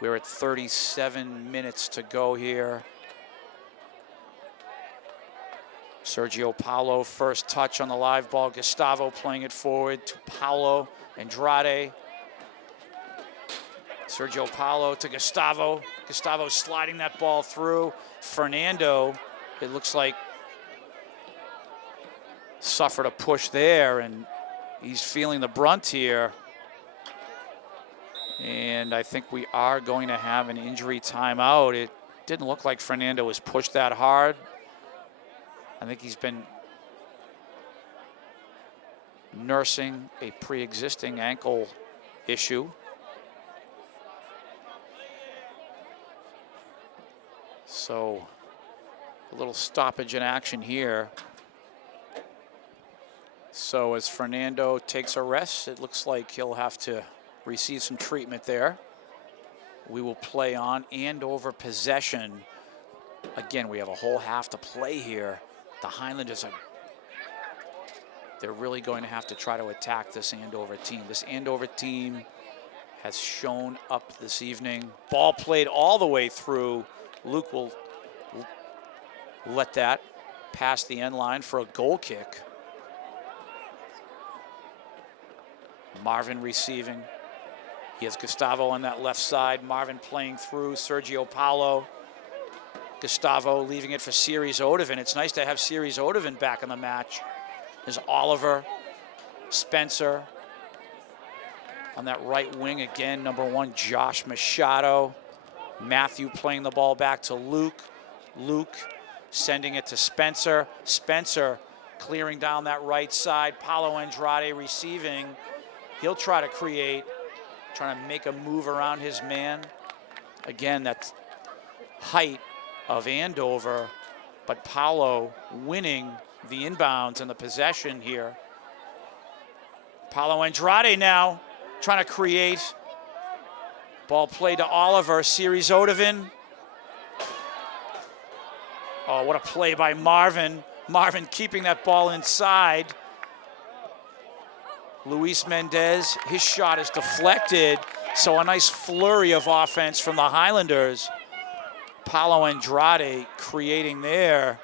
We're at 37 minutes to go here. Sergio Paulo, first touch on the live ball. Gustavo playing it forward to Paulo. Andrade. Sergio Paulo to Gustavo. Gustavo sliding that ball through. Fernando, it looks like, suffered a push there, and he's feeling the brunt here. And I think we are going to have an injury timeout. It didn't look like Fernando was pushed that hard. I think he's been nursing a pre-existing ankle issue. So a little stoppage in action here. So as Fernando takes a rest, it looks like he'll have to receive some treatment there. We will play on Andover possession. Again, we have a whole half to play here. The Highlanders they're really going to have to try to attack this Andover team. This Andover team has shown up this evening. Ball played all the way through. Luke will let that pass the end line for a goal kick. Marvin receiving. He has Gustavo on that left side. Marvin playing through. Sergio Paulo. Gustavo leaving it for Series Odovan. It's nice to have Series Odovan back in the match. There's Oliver, Spencer. On that right wing again, number 1, Josh Machado. Matthew playing the ball back to Luke. Luke sending it to Spencer. Spencer clearing down that right side. Paulo Andrade receiving. He'll try to create, trying to make a move around his man. Again, that's height of Andover, but Paulo winning the inbounds and the possession here. Paulo Andrade now trying to create. Ball played to Oliver. Series Odovan. Oh, what a play by Marvin. Marvin keeping that ball inside. Luis Mendez, his shot is deflected. So a nice flurry of offense from the Highlanders. Paulo Andrade creating there.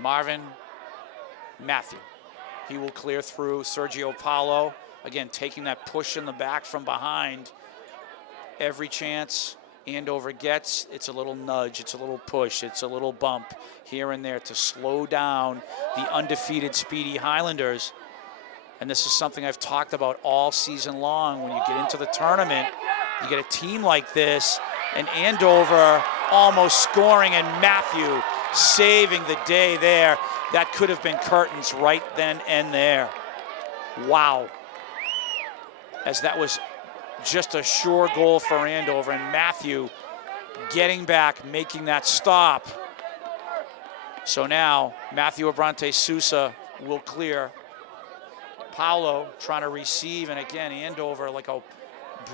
Marvin, Matthew. He will clear through. Sergio Paulo, again, taking that push in the back from behind. Every chance Andover gets, it's a little nudge, it's a little push, it's a little bump here and there to slow down the undefeated speedy Highlanders. And this is something I've talked about all season long. When you get into the tournament, you get a team like this, and Andover almost scoring, and Matthew saving the day there. That could have been curtains right then and there. Wow. As that was just a sure goal for Andover, and Matthew getting back, making that stop. So now Matthew Abrante Sousa will clear. Paulo trying to receive, and again, Andover like a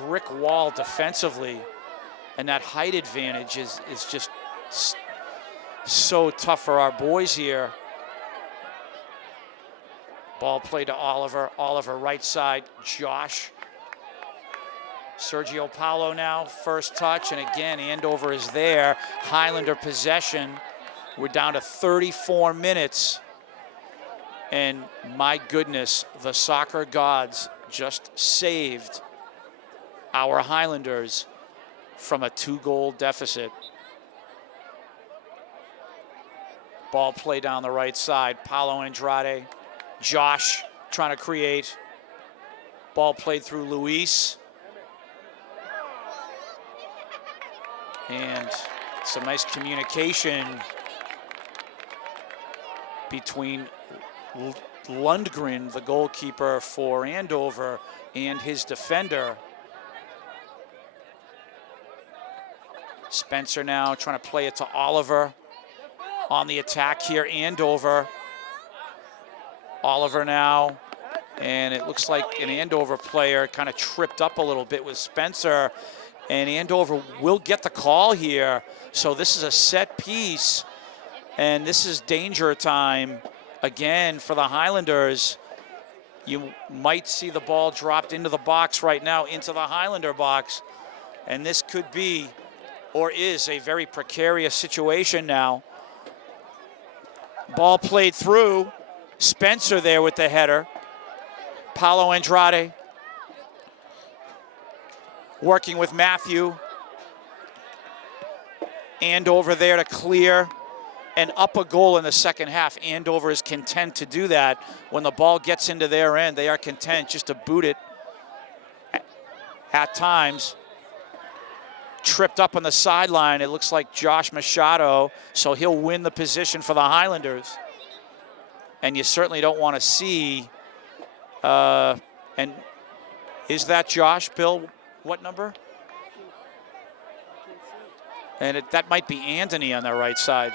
brick wall defensively. And that height advantage is just so tough for our boys here. Ball played to Oliver. Oliver right side, Josh. Sergio Paulo now, first touch, and again, Andover is there. Highlander possession. We're down to 34 minutes. And my goodness, the soccer gods just saved our Highlanders from a 2-goal deficit. Ball play down the right side. Paulo Andrade. Josh trying to create. Ball played through Luis. And some nice communication between Lundgren, the goalkeeper for Andover, and his defender. Spencer now trying to play it to Oliver. On the attack here, Andover. Oliver now, and it looks like an Andover player kind of tripped up a little bit with Spencer, and Andover will get the call here. So this is a set piece, and this is danger time again for the Highlanders. You might see the ball dropped into the box right now, into the Highlander box, and this could be, or is, a very precarious situation now. Ball played through. Spencer there with the header. Paulo Andrade working with Matthew. Andover there to clear and up a goal in the second half. Andover is content to do that. When the ball gets into their end, they are content just to boot it at times. Tripped up on the sideline. It looks like Josh Machado, so he'll win the position for the Highlanders. And you certainly don't want to see, and is that Josh, Bill? What number? And that might be Anthony on the right side.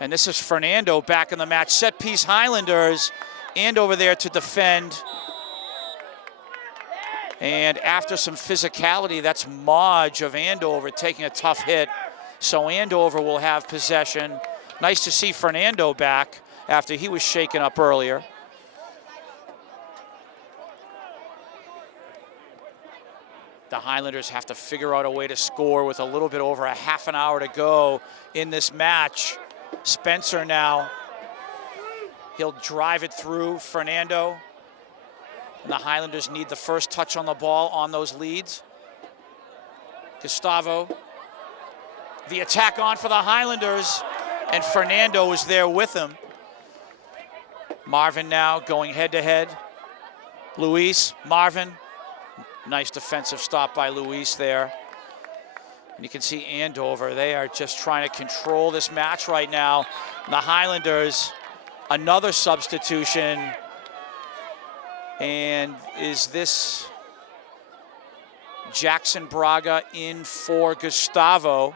And this is Fernando back in the match. Set piece Highlanders, Andover there to defend. And after some physicality, that's Modge of Andover taking a tough hit. So Andover will have possession. Nice to see Fernando back after he was shaken up earlier. The Highlanders have to figure out a way to score with a little bit over a half an hour to go in this match. Spencer now, he'll drive it through Fernando. And the Highlanders need the first touch on the ball on those leads. Gustavo, the attack on for the Highlanders, and Fernando is there with him. Marvin now going head to head. Luis, Marvin. Nice defensive stop by Luis there. And you can see Andover, they are just trying to control this match right now. And the Highlanders, another substitution. And is this Jackson Braga in for Gustavo?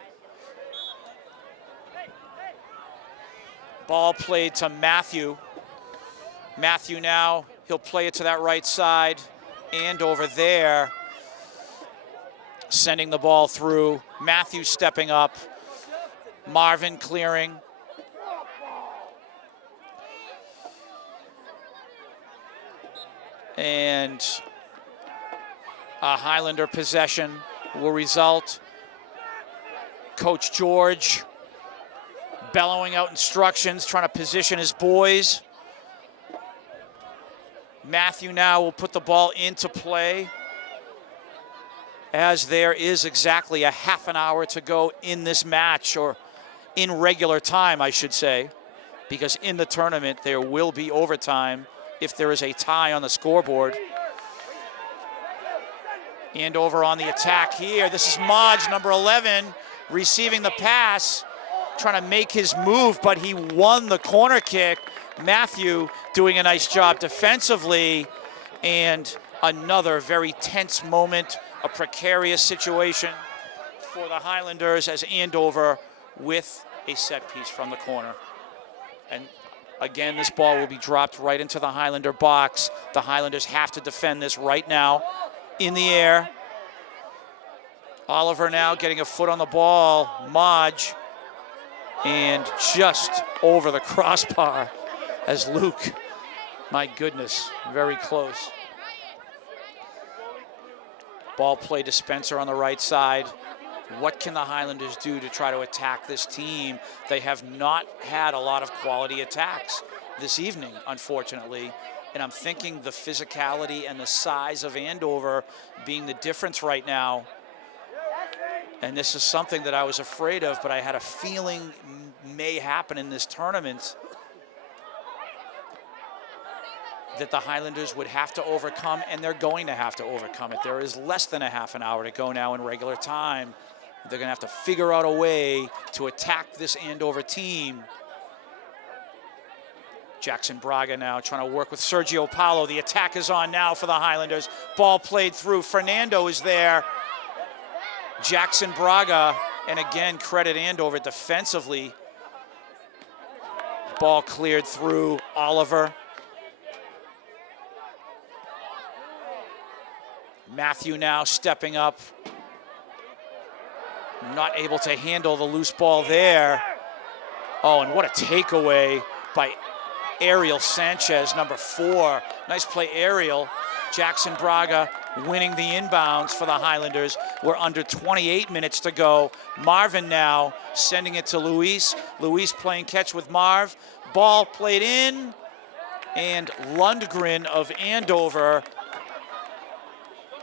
Ball played to Matthew. Matthew now, he'll play it to that right side. Andover there, sending the ball through. Matthew stepping up. Marvin clearing. And a Highlander possession will result. Coach George bellowing out instructions, trying to position his boys. Matthew now will put the ball into play as there is exactly a half an hour to go in this match, or in regular time, I should say, because in the tournament there will be overtime if there is a tie on the scoreboard. Andover on the attack here. This is Modge, number 11, receiving the pass, trying to make his move, but he won the corner kick. Matthew doing a nice job defensively, and another very tense moment, a precarious situation for the Highlanders as Andover with a set piece from the corner. And again, this ball will be dropped right into the Highlander box. The Highlanders have to defend this right now. In the air. Oliver now getting a foot on the ball. Modge. And just over the crossbar as Luke. My goodness, very close. Ball play to Spencer on the right side. What can the Highlanders do to try to attack this team? They have not had a lot of quality attacks this evening, unfortunately. And I'm thinking the physicality and the size of Andover being the difference right now. And this is something that I was afraid of, but I had a feeling may happen in this tournament, that the Highlanders would have to overcome, and they're going to have to overcome it. There is less than a half an hour to go now in regular time. They're going to have to figure out a way to attack this Andover team. Jackson Braga now trying to work with Sergio Paulo. The attack is on now for the Highlanders. Ball played through. Fernando is there. Jackson Braga, and again, credit Andover defensively. Ball cleared through. Oliver. Matthew now stepping up. Not able to handle the loose ball there. Oh, and what a takeaway by Ariel Sanchez, number 4. Nice play, Ariel. Jackson Braga winning the inbounds for the Highlanders. We're under 28 minutes to go. Marvin now sending it to Luis. Luis playing catch with Marv. Ball played in, and Lundgren of Andover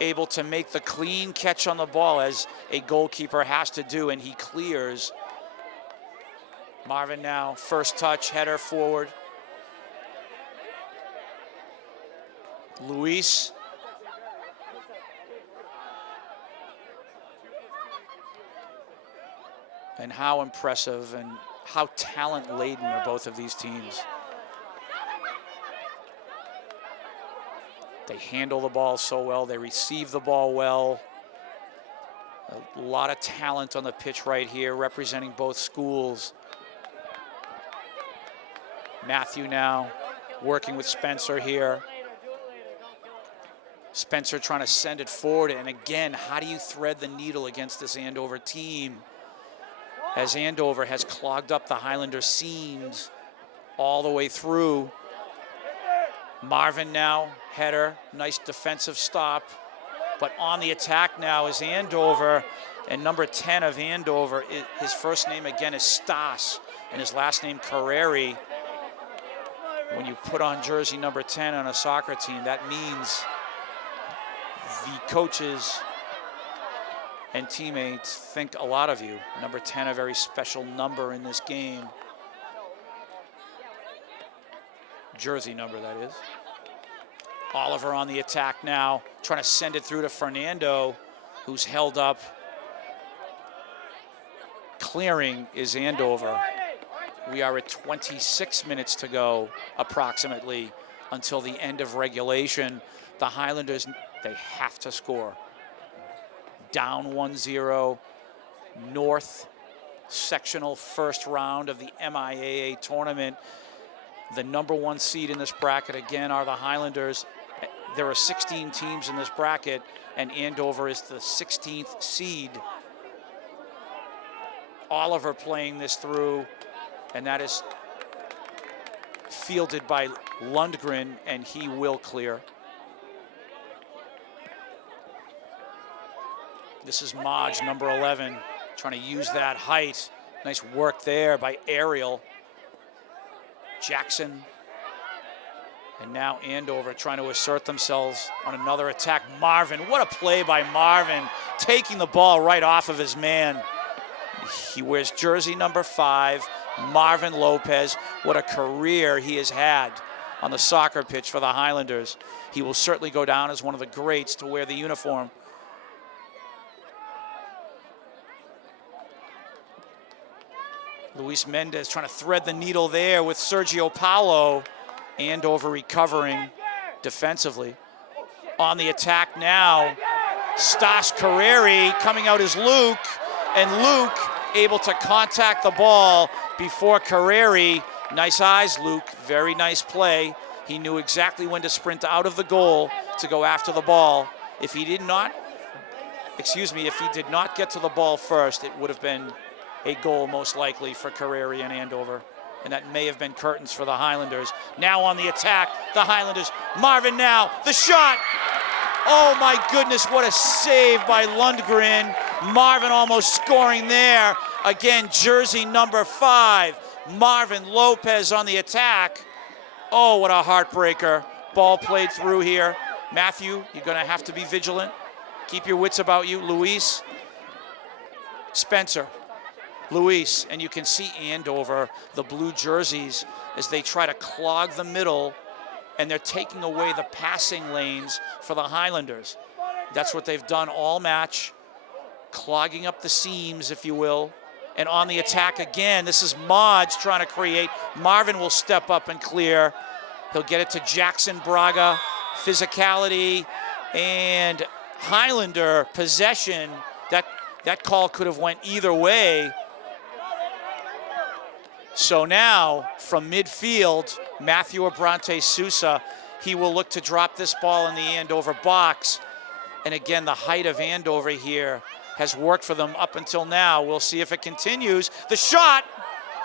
able to make the clean catch on the ball, as a goalkeeper has to do, and he clears. Marvin now, first touch, header forward. Luis. And how impressive and how talent-laden are both of these teams. They handle the ball so well. They receive the ball well. A lot of talent on the pitch right here, representing both schools. Matthew now working with Spencer here. Spencer trying to send it forward, and again, how do you thread the needle against this Andover team? As Andover has clogged up the Highlander seams all the way through. Marvin now, header, nice defensive stop. But on the attack now is Andover, and number 10 of Andover, his first name again is Stas, and his last name Carreri. When you put on jersey number 10 on a soccer team, that means the coaches and teammates think a lot of you. Number 10, a very special number in this game. Jersey number, that is. Oliver on the attack now, trying to send it through to Fernando, who's held up. Clearing is Andover. We are at 26 minutes to go, approximately, until the end of regulation. The Highlanders, they have to score. Down 1-0, North sectional first round of the MIAA tournament. The number 1 seed in this bracket, again, are the Highlanders. There are 16 teams in this bracket, and Andover is the 16th seed. Oliver playing this through, and that is fielded by Lundgren, and he will clear. This is Maj, number 11, trying to use that height. Nice work there by Ariel. Jackson. And now Andover trying to assert themselves on another attack. Marvin, what a play by Marvin, taking the ball right off of his man. He wears jersey number 5, Marvin Lopez. What a career he has had on the soccer pitch for the Highlanders. He will certainly go down as one of the greats to wear the uniform. Luis Mendez trying to thread the needle there with Sergio Paulo. Andover recovering defensively. On the attack now, Stas Carreri coming out as Luke, and Luke able to contact the ball before Carreri. Nice eyes, Luke, very nice play. He knew exactly when to sprint out of the goal to go after the ball. If he did not get to the ball first, it would have been a goal most likely for Carreri and Andover. And that may have been curtains for the Highlanders. Now on the attack, the Highlanders. Marvin now, the shot. Oh my goodness, what a save by Lundgren. Marvin almost scoring there. Again, jersey number 5, Marvin Lopez on the attack. Oh, what a heartbreaker. Ball played through here. Matthew, you're gonna have to be vigilant. Keep your wits about you. Luis, Spencer. Luis, and you can see Andover, the blue jerseys, as they try to clog the middle, and they're taking away the passing lanes for the Highlanders. That's what they've done all match, clogging up the seams, if you will. And on the attack again, this is Modge trying to create. Marvin will step up and clear. He'll get it to Jackson Braga, physicality, and Highlander possession. That call could have went either way. So now, from midfield, Matthew Abrante Sousa, he will look to drop this ball in the Andover box. And again, the height of Andover here has worked for them up until now. We'll see if it continues. The shot,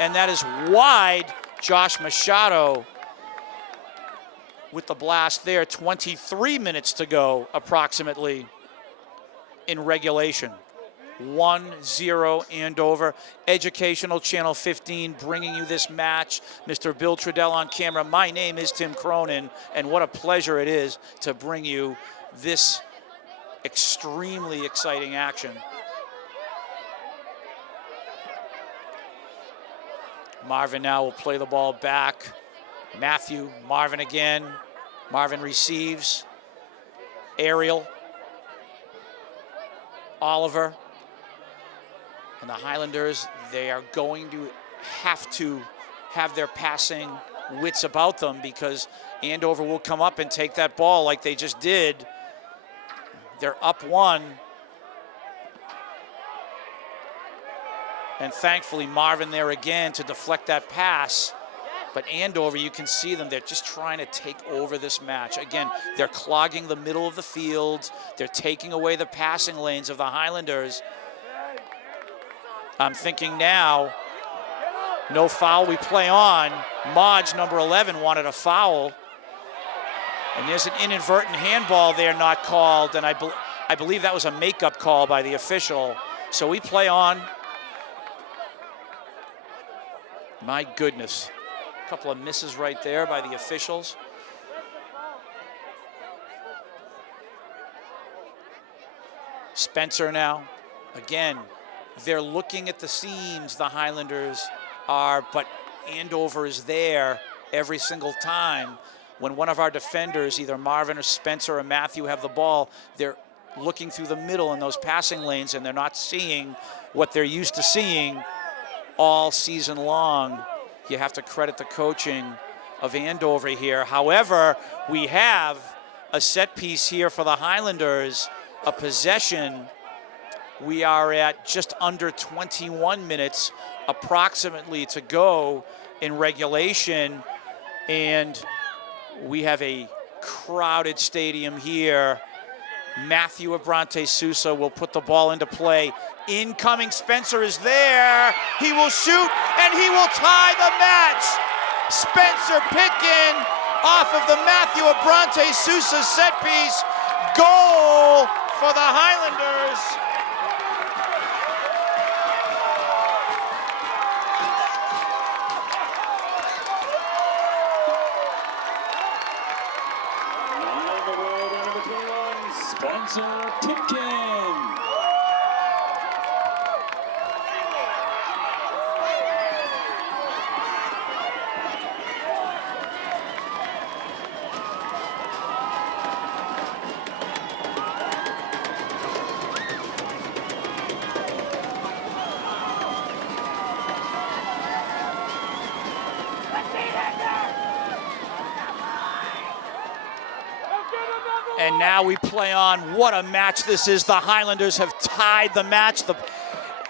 and that is wide. Josh Machado with the blast there. 23 minutes to go, approximately, in regulation. 1-0 Andover. Educational Channel 15 bringing you this match. Mr. Bill Trudell on camera. My name is Tim Cronin, and what a pleasure it is to bring you this extremely exciting action. Marvin now will play the ball back. Matthew, Marvin again. Marvin receives. Ariel. Oliver. And the Highlanders, they are going to have their passing wits about them, because Andover will come up and take that ball like they just did. They're up 1. And thankfully Marvin there again to deflect that pass. But Andover, you can see them, they're just trying to take over this match. Again, they're clogging the middle of the field. They're taking away the passing lanes of the Highlanders. I'm thinking now, no foul, we play on. Modge, number 11, wanted a foul. And there's an inadvertent handball there not called, and I believe that was a makeup call by the official. So we play on. My goodness. A couple of misses right there by the officials. Spencer now. Again, they're looking at the seams, the Highlanders are, but Andover is there every single time. When one of our defenders, either Marvin or Spencer or Matthew, have the ball, they're looking through the middle in those passing lanes, and they're not seeing what they're used to seeing all season long. You have to credit the coaching of Andover here. However, we have a set piece here for the Highlanders, a possession. We are at just under 21 minutes approximately to go in regulation, and we have a crowded stadium here. Matthew Abrante Sousa will put the ball into play. Incoming Spencer is there. He will shoot, and he will tie the match. Spencer Pitkin off of the Matthew Abrante Sousa set piece. Goal for the Highlanders. Spencer Pitkin. And now we play on. What a match this is. The Highlanders have tied the match.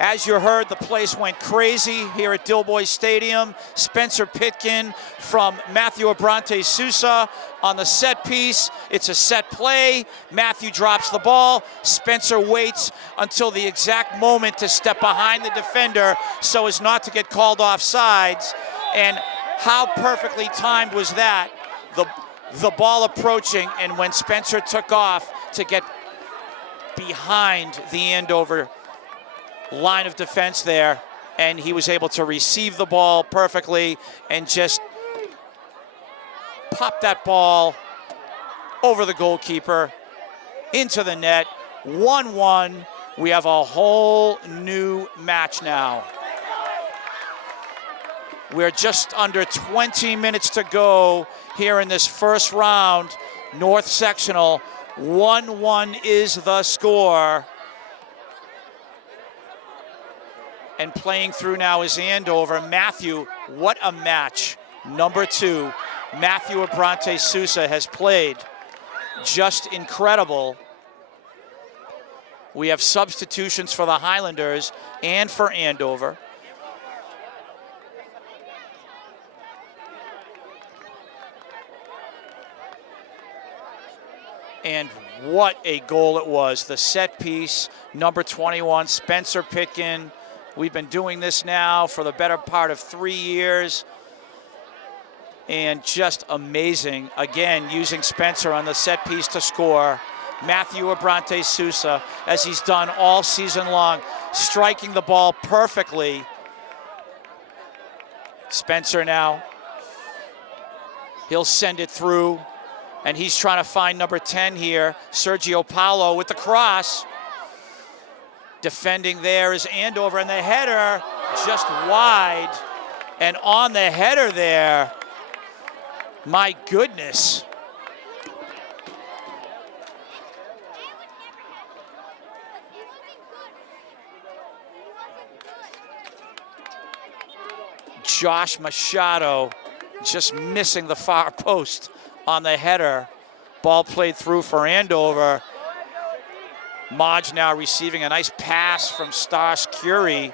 As you heard, the place went crazy here at Dilboy Stadium. Spencer Pitkin from Matthew Abrante Sousa on the set piece. It's a set play. Matthew drops the ball. Spencer waits until the exact moment to step behind the defender so as not to get called off sides. And how perfectly timed was that? The ball approaching, and when Spencer took off to get behind the Andover line of defense there, and he was able to receive the ball perfectly and just pop that ball over the goalkeeper into the net. 1-1. We have a whole new match now. We're just under 20 minutes to go here in this first round, North Sectional. 1-1 is the score. And playing through now is Andover. Matthew, what a match. Number 2, Matthew Abrante Sousa has played. Just incredible. We have substitutions for the Highlanders and for Andover. And what a goal it was. The set piece, number 21, Spencer Pitkin. We've been doing this now for the better part of 3 years. And just amazing. Again, using Spencer on the set piece to score. Matthew Abrante Sousa, as he's done all season long, striking the ball perfectly. Spencer now. He'll send it through. And he's trying to find number 10 here, Sergio Paulo with the cross. Defending there is Andover, and the header just wide. And on the header there, my goodness. Josh Machado just missing the far post on the header. Ball played through for Andover. Modge now receiving a nice pass from Stas Carreri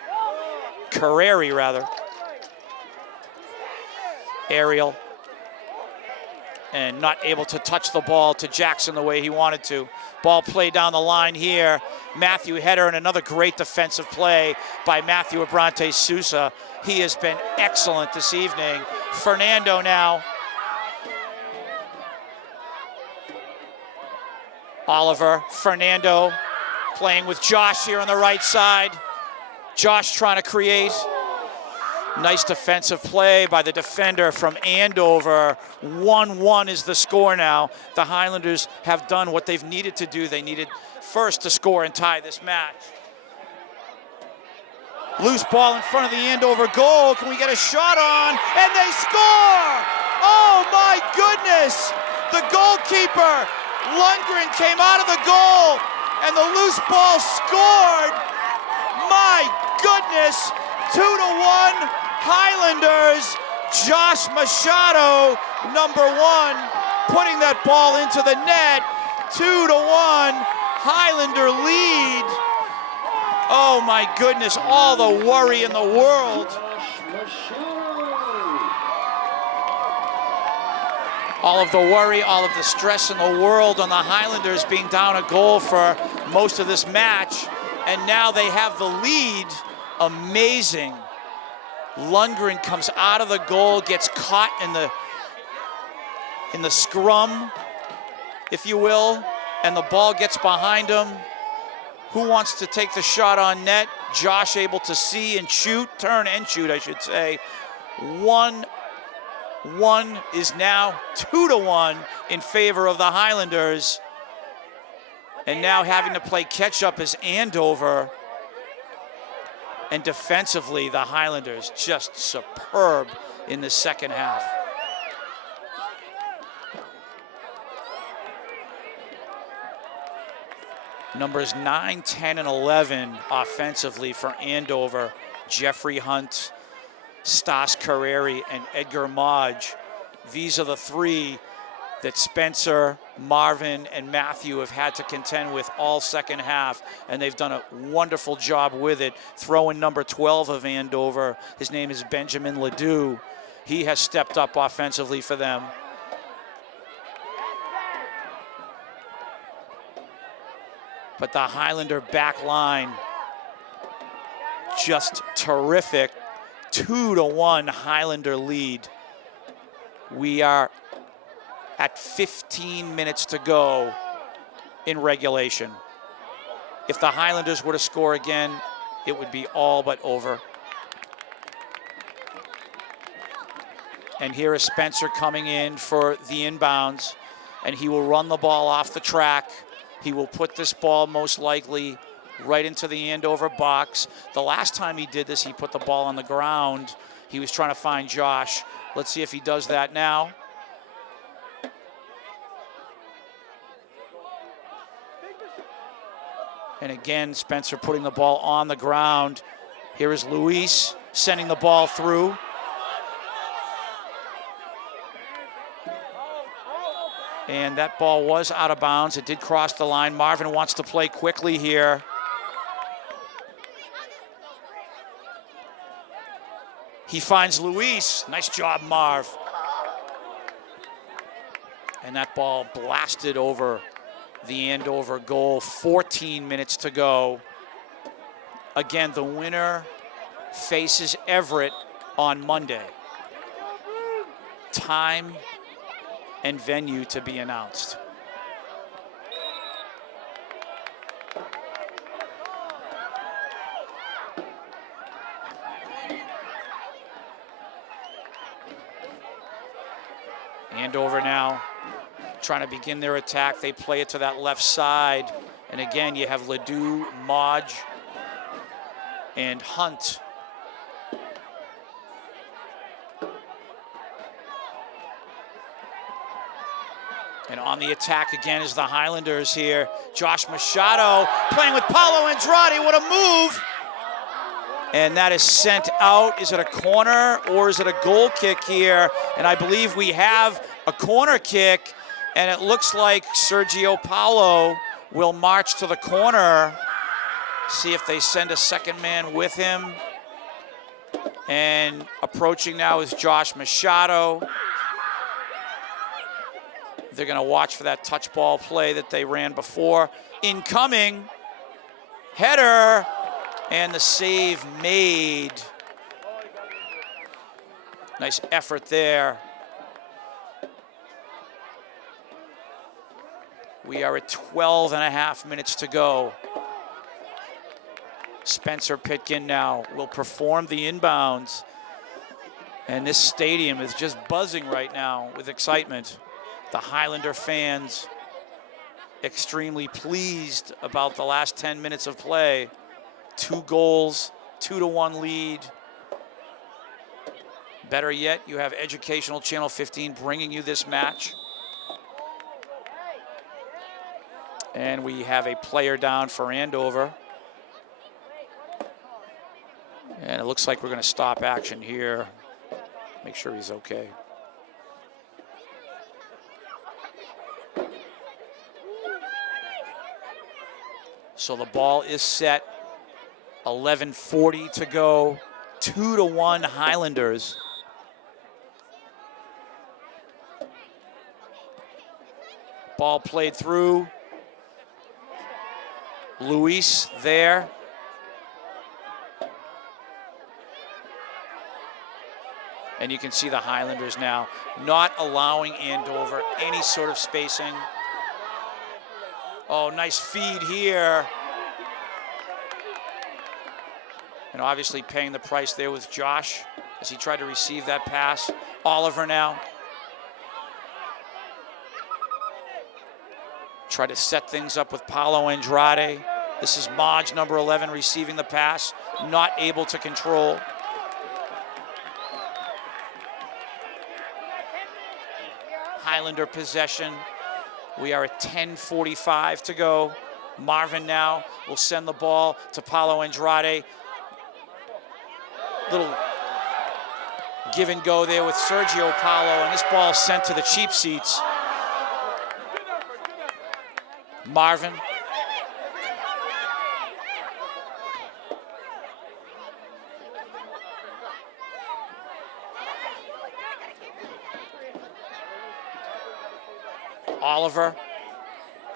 rather. Aerial. And not able to touch the ball to Jackson the way he wanted to. Ball played down the line here. Matthew header and another great defensive play by Matthew Abrante Sousa. He has been excellent this evening. Fernando now. Oliver, Fernando playing with Josh here on the right side. Josh trying to create. Nice defensive play by the defender from Andover. 1-1 is the score now. The Highlanders have done what they've needed to do. They needed first to score and tie this match. Loose ball in front of the Andover goal. Can we get a shot on? And they score! Oh my goodness! The goalkeeper, Lundgren, came out of the goal and the loose ball scored. My goodness! 2-1 Highlanders. Josh Machado, number 1, putting that ball into the net. 2-1 Highlander lead. Oh my goodness, all the worry in the world. All of the worry, all of the stress in the world on the Highlanders being down a goal for most of this match. And now they have the lead. Amazing. Lundgren comes out of the goal, gets caught in the scrum, if you will, and the ball gets behind him. Who wants to take the shot on net? Josh able to see and shoot, turn and shoot, I should say. 1-1 is now 2-1 in favor of the Highlanders. And now having to play catch up is Andover. And defensively, the Highlanders just superb in the second half. Numbers 9, 10, and 11 offensively for Andover. Jeffrey Hunt, Stas Carreri, and Edgar Modge. These are the three that Spencer, Marvin, and Matthew have had to contend with all second half, and they've done a wonderful job with it. Throwing number 12 of Andover, his name is Benjamin Ledoux. He has stepped up offensively for them. But the Highlander back line, just terrific. 2-1 Highlander lead. We are at 15 minutes to go in regulation. If the Highlanders were to score again, it would be all but over. And here is Spencer coming in for the inbounds, and he will run the ball off the track. He will put this ball most likely right into the Andover box. The last time he did this, he put the ball on the ground. He was trying to find Josh. Let's see if he does that now. And again, Spencer putting the ball on the ground. Here is Luis sending the ball through. And that ball was out of bounds. It did cross the line. Marvin wants to play quickly here. He finds Luis. Nice job, Marv. And that ball blasted over the Andover goal. 14 minutes to go. Again, the winner faces Everett on Monday. Time and venue to be announced. Andover now trying to begin their attack. They play it to that left side. And again, you have Ledoux, Modge, and Hunt. And on the attack again is the Highlanders here. Josh Machado playing with Paulo Andrade. What a move. And that is sent out. Is it a corner or is it a goal kick here? And I believe we have a corner kick. And it looks like Sergio Paulo will march to the corner. See if they send a second man with him. And approaching now is Josh Machado. They're going to watch for that touch ball play that they ran before. Incoming, header, and the save made. Nice effort there. We are at 12 and a half minutes to go. Spencer Pitkin now will perform the inbounds. And this stadium is just buzzing right now with excitement. The Highlander fans extremely pleased about the last 10 minutes of play. 2 goals, 2-1 lead. Better yet, you have Educational Channel 15 bringing you this match. And we have a player down for Andover. And it looks like we're going to stop action here. Make sure he's okay. So the ball is set. 11:40 to go. 2-1 Highlanders. Ball played through. Luis there. And you can see the Highlanders now not allowing Andover any sort of spacing. Oh, nice feed here. And obviously paying the price there was Josh as he tried to receive that pass. Oliver now. Try to set things up with Paulo Andrade. This is Maj, number 11, receiving the pass. Not able to control. Highlander possession. We are at 10:45 to go. Marvin now will send the ball to Paulo Andrade. Little give and go there with Sergio Paulo, and this ball is sent to the cheap seats. Marvin. Oliver,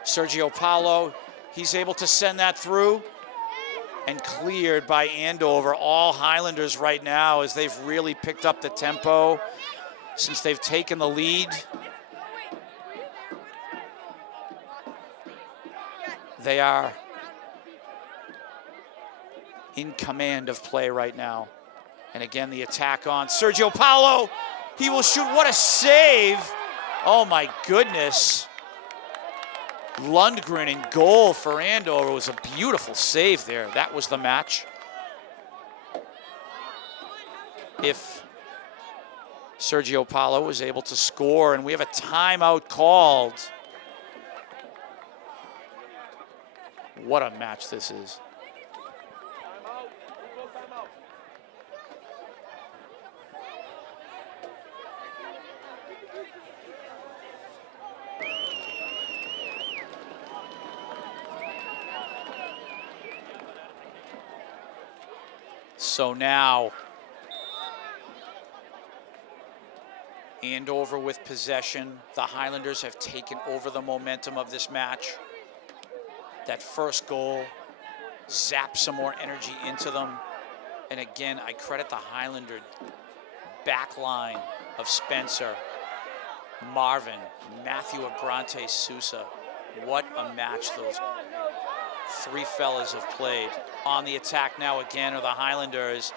Sergio Paulo, he's able to send that through and cleared by Andover. All Highlanders right now as they've really picked up the tempo since they've taken the lead. They are in command of play right now. And again, the attack on Sergio Paulo. He will shoot. What a save. Oh my goodness. Lundgren in goal for Andover. It was a beautiful save there. That was the match. If Sergio Paulo was able to score, and we have a timeout called. What a match this is. So now, Andover with possession. The Highlanders have taken over the momentum of this match. That first goal zapped some more energy into them. And again, I credit the Highlander back line of Spencer, Marvin, Matthew Abrante Sousa. What a match those three fellas have played. On the attack now again are the Highlanders.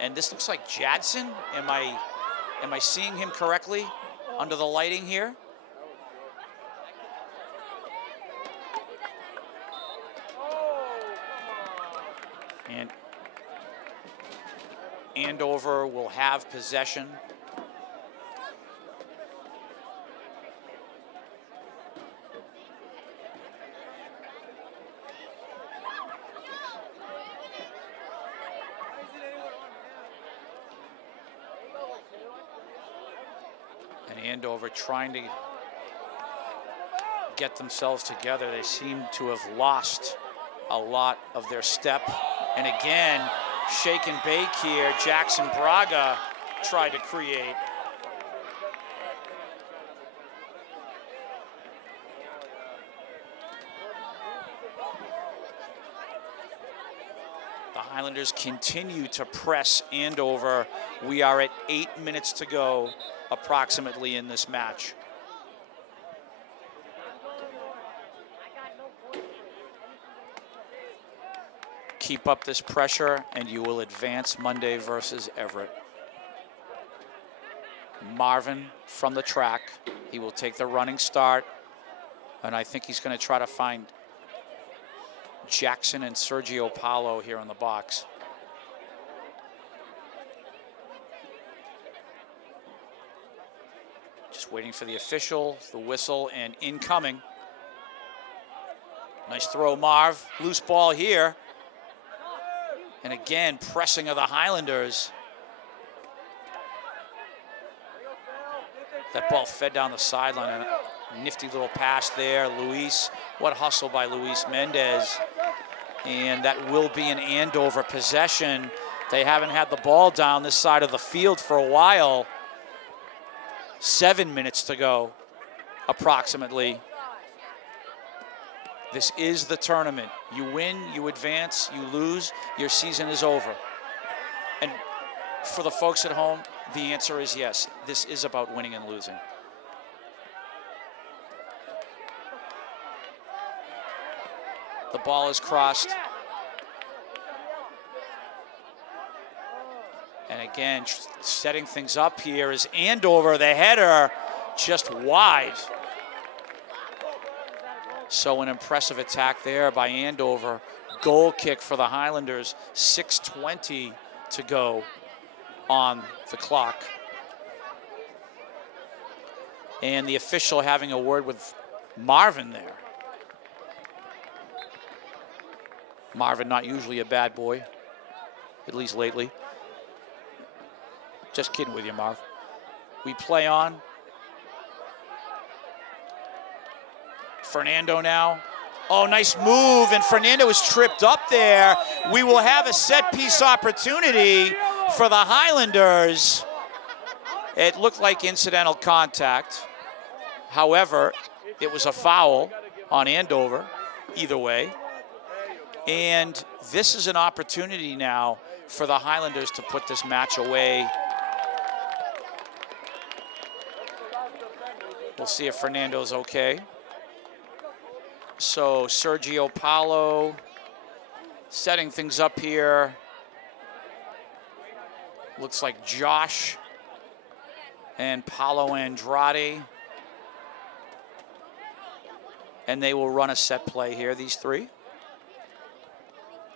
And this looks like Jadson. Am I seeing him correctly under the lighting here? And Andover will have possession. And Andover trying to get themselves together. They seem to have lost a lot of their step. And again, shake and bake here. Jackson Braga tried to create. The Highlanders continue to press Andover. We are at 8 minutes to go, approximately, in this match. Keep up this pressure and you will advance Monday versus Everett. Marvin from the track. He will take the running start, and I think he's going to try to find Jackson and Sergio Paulo here in the box. Just waiting for the official, the whistle, and incoming. Nice throw, Marv. Loose ball here. And again, pressing of the Highlanders. That ball fed down the sideline. A nifty little pass there. Luis, what hustle by Luis Mendez. And that will be an Andover possession. They haven't had the ball down this side of the field for a while. 7 minutes to go, approximately. This is the tournament. You win, you advance, you lose, your season is over. And for the folks at home, the answer is yes. This is about winning and losing. The ball is crossed. And again, setting things up here is Andover. The header just wide. So an impressive attack there by Andover. Goal kick for the Highlanders. 6:20 to go on the clock. And the official having a word with Marvin there. Marvin, not usually a bad boy, at least lately. Just kidding with you, Marv. We play on. Fernando now. Oh, nice move, and Fernando is tripped up there. We will have a set-piece opportunity for the Highlanders. It looked like incidental contact. However, it was a foul on Andover, either way. And this is an opportunity now for the Highlanders to put this match away. We'll see if Fernando's okay. So Sergio Paulo setting things up here. Looks like Josh and Paulo Andrade. And they will run a set play here, these three.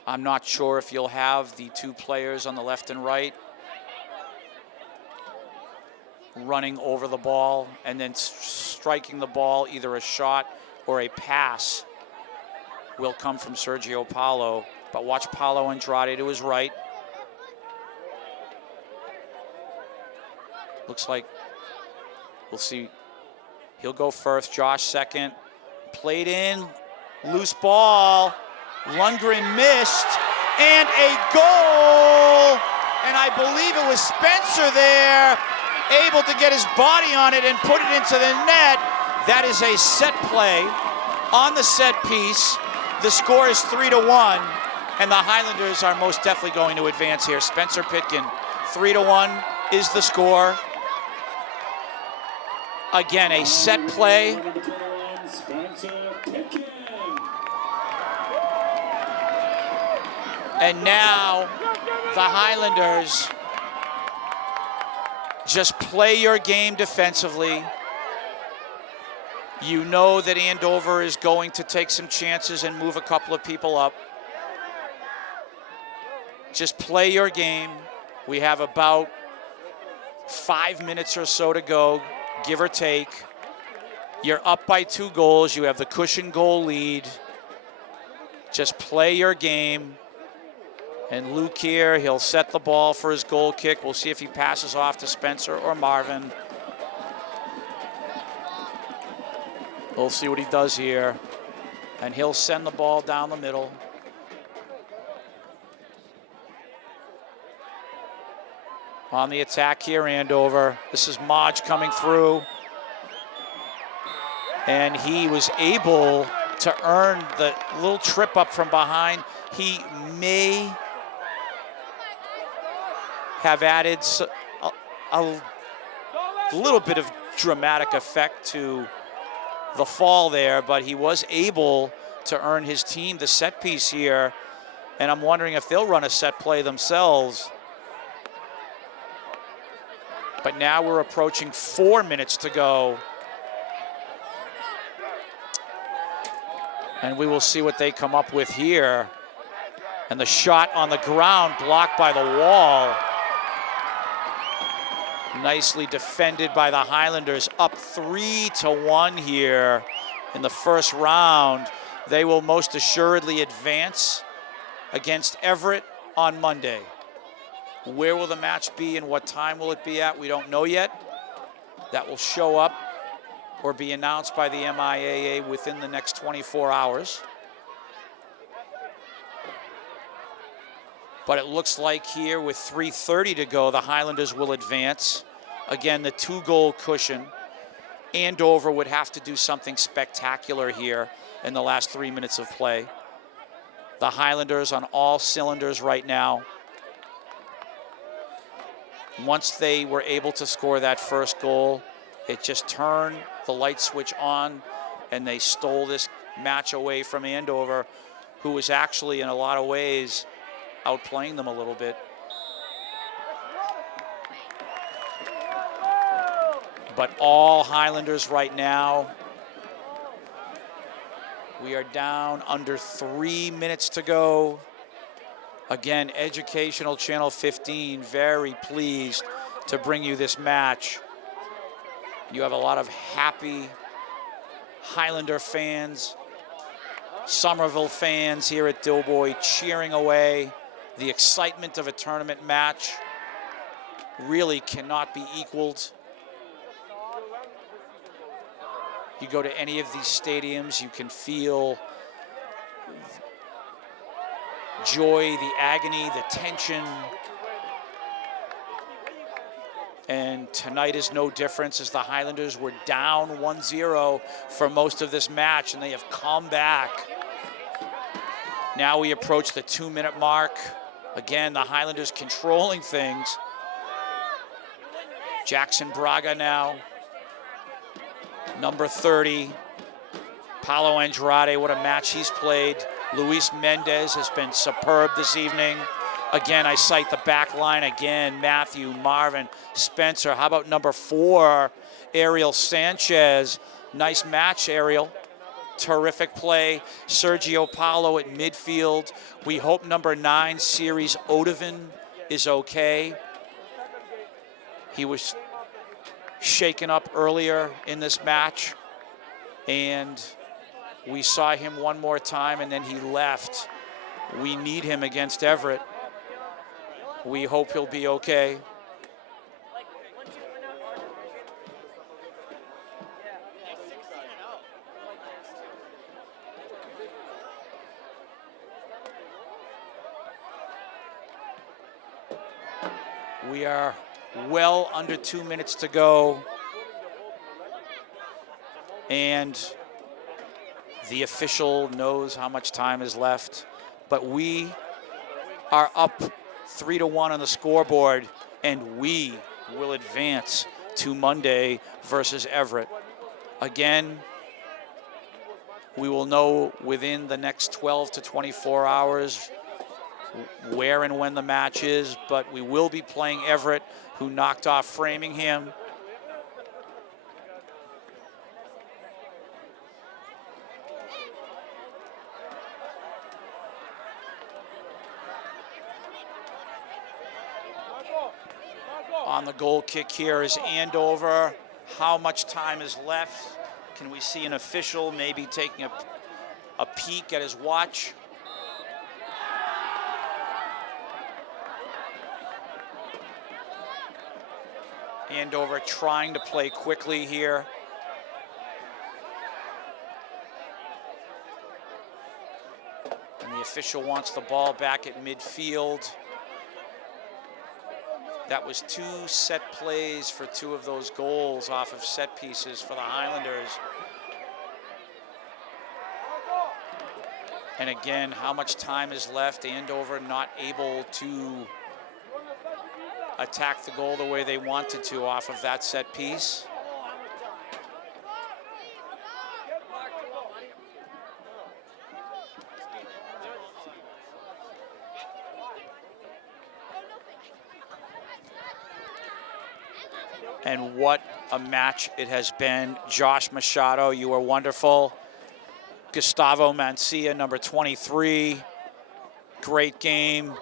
I'm not sure if you'll have the two players on the left and right running over the ball and then striking the ball. Either a shot or a pass will come from Sergio Paulo. But watch Paulo Andrade to his right. Looks like we'll see. He'll go first, Josh second. Played in, loose ball. Lundgren missed, and a goal! And I believe it was Spencer there, able to get his body on it and put it into the net. That is a set play on the set piece. The score is 3-1, and the Highlanders are most definitely going to advance here. Spencer Pitkin, 3-1 is the score. Again, a set play. And now the Highlanders just play your game defensively. You know that Andover is going to take some chances and move a couple of people up. Just play your game. We have about 5 minutes or so to go, give or take. You're up by 2 goals. You have the cushion goal lead. Just play your game. And Luke here, he'll set the ball for his goal kick. We'll see if he passes off to Spencer or Marvin. We'll see what he does here. And he'll send the ball down the middle. On the attack here, Andover. This is Modge coming through. And he was able to earn the little trip up from behind. He may have added a little bit of dramatic effect to the fall there, but he was able to earn his team the set piece here. And I'm wondering if they'll run a set play themselves. But now we're approaching 4 minutes to go. And we will see what they come up with here. And the shot on the ground blocked by the wall. Nicely defended by the Highlanders, up 3-1 here in the first round. They will most assuredly advance against Everett on Monday. Where will the match be and what time will it be at? We don't know yet. That will show up or be announced by the MIAA within the next 24 hours. But it looks like here with 3:30 to go, the Highlanders will advance. Again, the 2-goal cushion. Andover would have to do something spectacular here in the last 3 minutes of play. The Highlanders on all cylinders right now. Once they were able to score that first goal, it just turned the light switch on, and they stole this match away from Andover, who was actually in a lot of ways outplaying them a little bit. But all Highlanders right now. We are down under 3 minutes to go. Again, Educational Channel 15, very pleased to bring you this match. You have a lot of happy Highlander fans, Somerville fans here at Dilboy cheering away. The excitement of a tournament match really cannot be equaled. You go to any of these stadiums, you can feel joy, the agony, the tension. And tonight is no difference, as the Highlanders were down 1-0 for most of this match, and they have come back. Now we approach the 2-minute mark. Again, the Highlanders controlling things. Jackson Braga now, number 30. Paulo Andrade, what a match he's played. Luis Mendez has been superb this evening. Again, I cite the back line again. Matthew, Marvin, Spencer. How about number 4, Ariel Sanchez? Nice match, Ariel. Terrific play. Sergio Paulo at midfield. We hope number 9, Series Odovan, is okay. He was shaken up earlier in this match, and we saw him one more time, and then he left. We need him against Everett. We hope he'll be okay. We are well under 2 minutes to go, and the official knows how much time is left, but we are up 3-1 on the scoreboard, and we will advance to Monday versus Everett. Again, we will know within the next 12 to 24 hours where and when the match is, but we will be playing Everett, who knocked off Framingham. On the goal kick here is Andover. How much time is left? Can we see an official maybe taking a peek at his watch? Andover trying to play quickly here. And the official wants the ball back at midfield. That was 2 set plays for 2 of those goals off of set pieces for the Highlanders. And again, how much time is left? Andover not able to attack the goal the way they wanted to off of that set piece. And what a match it has been. Josh Machado, you were wonderful. Gustavo Mancia, number 23, great game.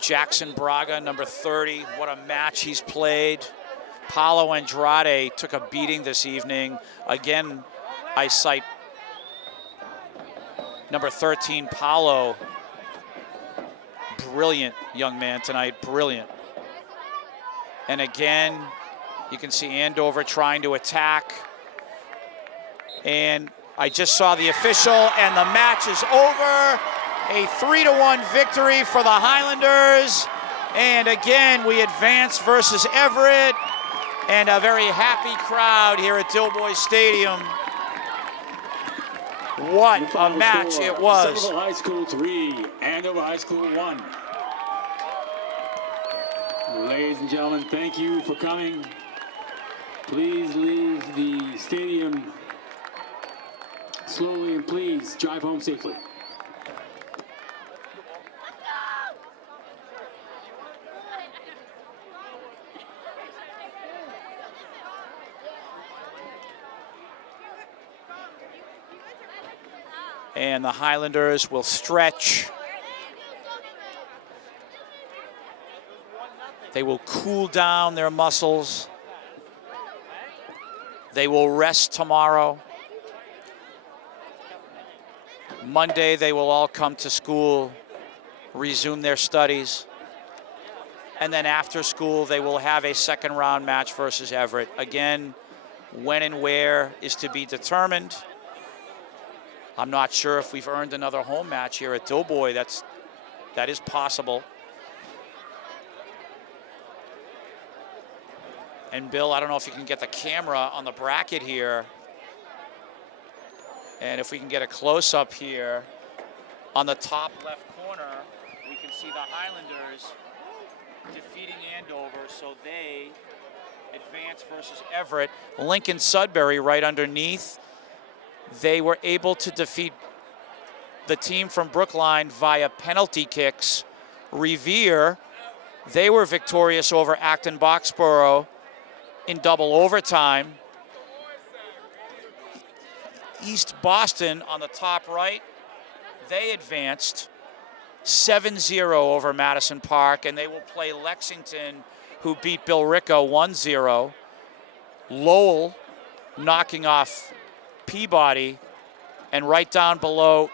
Jackson Braga, number 30, what a match he's played. Paulo Andrade took a beating this evening. Again, I cite number 13, Paulo. Brilliant young man tonight, brilliant. And again, you can see Andover trying to attack. And I just saw the official, and the match is over. A 3-1 victory for the Highlanders. And again, we advance versus Everett. And a very happy crowd here at Dilboy Stadium. What a match it was. Somerville High School 3, Andover High School 1. Ladies and gentlemen, thank you for coming. Please leave the stadium slowly, and please drive home safely. And the Highlanders will stretch. They will cool down their muscles. They will rest tomorrow. Monday, they will all come to school, resume their studies. And then after school, they will have a second round match versus Everett. Again, when and where is to be determined. I'm not sure if we've earned another home match here at Dilboy. That is possible. And Bill, I don't know if you can get the camera on the bracket here. And if we can get a close-up here, on the top left corner, we can see the Highlanders defeating Andover, so they advance versus Everett. Lincoln Sudbury right underneath. They were able to defeat the team from Brookline via penalty kicks. Revere, they were victorious over Acton Boxborough in double overtime. East Boston on the top right, they advanced 7-0 over Madison Park, and they will play Lexington, who beat Billerica 1-0. Lowell knocking off Peabody, and right down below,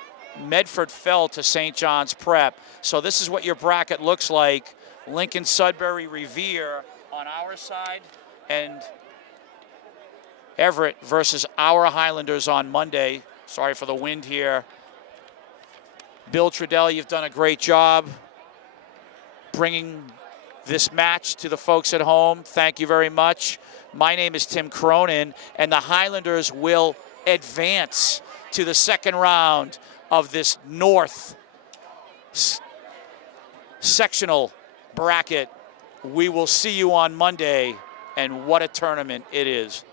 Medford fell to St. John's Prep. So this is what your bracket looks like. Lincoln, Sudbury, Revere on our side, and Everett versus our Highlanders on Monday. Sorry for the wind here. Bill Trudell, you've done a great job bringing this match to the folks at home. Thank you very much. My name is Tim Cronin, and the Highlanders will advance to the second round of this North sectional bracket. We will see you on Monday, and what a tournament it is.